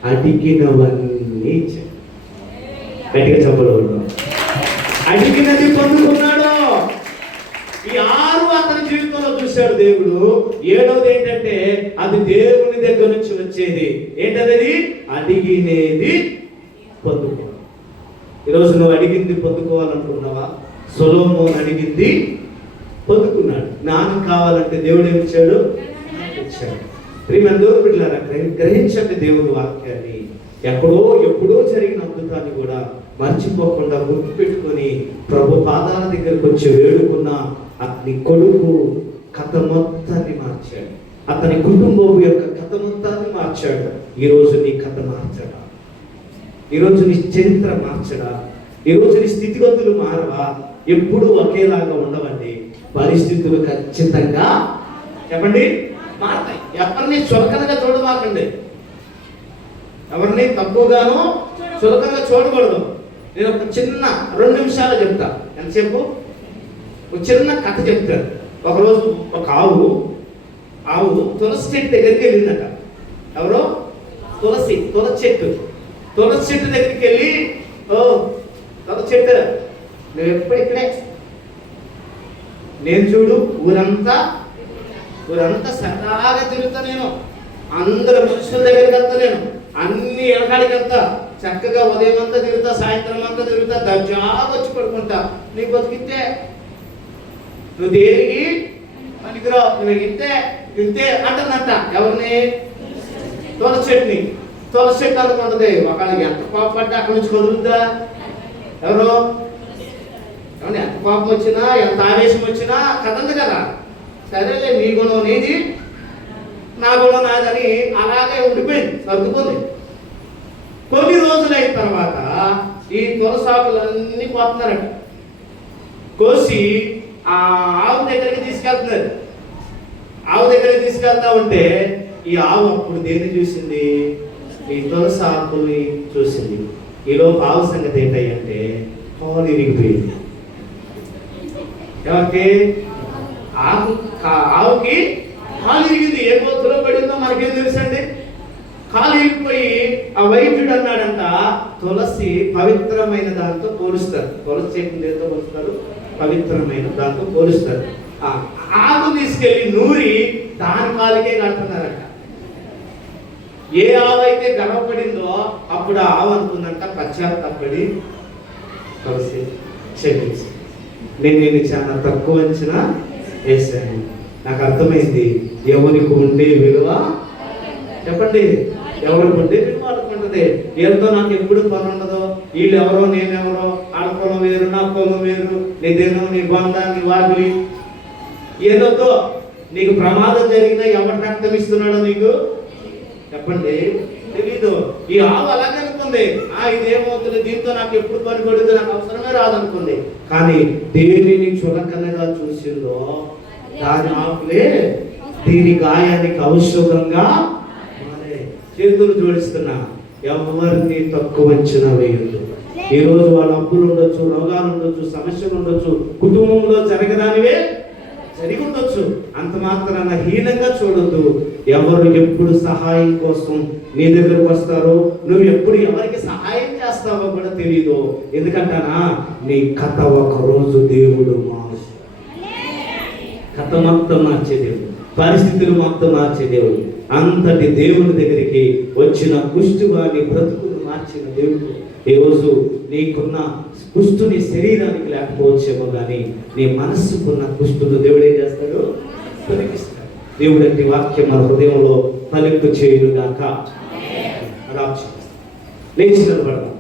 అడిగినవన్నీ ఇచ్చాడు. గట్టిగా చెప్పలేదు. అడిగినది పొందుకున్నాడు. ఈ 6 అతని జీవితంలో చూశాడు దేవుడు. 7వది ఏంటంటే అది దేవుని దగ్గర నుంచి వచ్చేది. ఏంటది? అడిగినది పొందుకో. ఈరోజు నువ్వు అడిగింది పొందుకోవాలనుకున్నావా? సొలొమోను అడిగింది పొందుకున్నాడు. జ్ఞానం కావాలంటే దేవుడు ఏమిచ్చాడు? ఇచ్చాడు. ప్రియమైన దేవుని బిడ్డలారా, గ్రహించండి దేవుని వాక్యాన్ని. ఎప్పుడో జరిగిన అద్భుతాన్ని కూడా మర్చిపోకుండా గుర్తుపెట్టుకొని ప్రభు పాదాల దగ్గరకు వచ్చి వేడుకున్న అతని కొడుకు కథ మొత్తాన్ని మార్చాడు. అతని కుటుంబం యొక్క కథ మొత్తాన్ని మార్చాడు. ఈరోజు నీ కథ మార్చడా? ఈరోజు నీ చరిత్ర మార్చడా? ఈరోజు నీ స్థితిగతులు మారవా? ఎప్పుడు ఒకేలాగా ఉండవండి. పరిస్థితులు ఖచ్చితంగా చెప్పండి మారుతాయి. ఎవరిని చులకనగా చూడమాకండి, ఎవరిని తక్కువగాను చులకనగా చూడకూడదు. నేను ఒక చిన్న 2 నిమిషాలు చెప్తా. ఎంతసేపు? ఒక చిన్న కథ చెప్తాను. ఒకరోజు ఒక ఆవు తులసి చెట్టు దగ్గరికి వెళ్ళిందట. ఎవరో తులసి చెట్టు దగ్గరికి వెళ్ళి, ఓ తులసి చెట్టు, నువ్వు ఎప్పుడు ఇక్కడే, నేను చూడు ఊరంతా సరదాగా తిరుగుతా, నేను అందరు మనుషుల దగ్గరికి వెళ్తా, నేను అన్ని ఎనకాడికి వెళ్తా, చక్కగా ఉదయం అంతా తిరుగుతా, సాయంత్రం అంతా తిరుగుతా, దర్జాగా వచ్చి పడుకుంటా. నీకు బతికితే నువ్వు దేనికి పనికిరావు, నువ్వు ఇంతే అంటుందంట. ఎవరిని? తులసి చెట్టు అనుకుంటుంది. ఒకళ్ళకి ఎంత కోపపడ్డా అక్కడి నుంచి కదులుద్దా? ఎవరు? ఏమంటే ఎంత కోపం వచ్చినా, ఎంత ఆవేశం వచ్చినా కదండి కదా. సరేలే, నీ గుణం నీది, నా గుణం నాదని అలాగే ఉండిపోయింది, సర్దుకుంది. కొన్ని రోజులైన తర్వాత ఈ తులసాకులన్నీ పోతున్నారట. కోసి ఆ ఆవు దగ్గరికి తీసుకెళ్తున్నారు. ఆవు దగ్గరికి తీసుకెళ్తా ఉంటే ఈ ఆవు అప్పుడు దేన్ని చూసింది? ఈ తులసి ఆకుల్ని చూసింది. ఈలో ఆవు సంగతి ఏంటంటే పాలు ఇరిగిపోయింది. ఎవరికి? ఆవుకి కాలు ఇరిగింది. ఏ గోతులో పడిందో మనకేం తెలుసండి. కాలు ఇరిగిపోయి ఆ వైద్యుడు అన్నాడంట, తులసి పవిత్రమైన దాంతో పోలుస్తారు. తులసి చెట్టుని దేంతో పోలుస్తారు? పవిత్రమైన దాంతో పోలుస్తారు. ఆకు తీసుకెళ్లి నూరి దాని కాలుకే కడుతున్నారంట. ఏ ఆవు అయితే గర్వపడిందో అప్పుడు ఆ ఆవు అనుకుందంట, పశ్చాత్తాపడి తులసి క్షమించి నేను చాలా తక్కువ అంచనా వేశాను. నాకు అర్థమైంది ఎవరికి ఉండే విలువ. చెప్పండి, ఎవరికి ఉండే విలువ అనుకుంటుంది. వీళ్ళతో నాకు ఎప్పుడు పని ఉండదు, వీళ్ళు ఎవరో నేనెవరో, వాళ్ళ కులం వేరు నా కులం వేరు, నీదేనో నీ బొంద నీ వాగులి ఏదోతో నీకు ప్రమాదం జరిగినా ఎవరు రక్తం ఇస్తున్నాడో నీకు చెప్పండి తెలీదు. ఈ ఆవు అలాగే అనుకుంది, ఇదేమవుతుంది, దీంతో నాకు ఎప్పుడు పని పడుతుంది, నాకు అవసరమే రాదనుకుంది. కానీ దేనిని చులకనగా చూసిందో దాని ఆకులే దీని గాయానికి ఔషధంగా చేతులు జోడిస్తున్నా. ఎవరిని తక్కువ అంచనా వేయద్దు. ఈ రోజు వాళ్ళ అప్పులు ఉండొచ్చు, రోగాలు ఉండొచ్చు, సమస్యలు ఉండొచ్చు, కుటుంబంలో జరగదానివే జరిగి ఉండొచ్చు. అంత మాత్రాన హీనంగా చూడొద్దు. ఎవరు ఎప్పుడు సహాయం కోసం నీ దగ్గరకు వస్తారో, నువ్వు ఎప్పుడు ఎవరికి సహాయం చేస్తావో కూడా తెలియదు. ఎందుకంటానా, నీ కథ ఒక రోజు దేవుడు మార్చు. కథ మొత్తం మార్చే దేవుడు, పరిస్థితులు మొత్తం మార్చే దేవుడు. అంతటి దేవుని దగ్గరికి వచ్చిన కుష్ఠువాని బ్రతుకును మార్చిన దేవుడు ఈరోజు నీకున్న కుష్ఠుని శరీరానికి లేకపోవచ్చేమో, కానీ నీ మనస్సుకున్న కుష్ఠును దేవుడు ఏం చేస్తాడు? తొలగిస్తాడు. దేవుడు అంటే వాక్యం మన హృదయంలో ఫలింపు చేయుగాక. లేచి నిలబడదాం.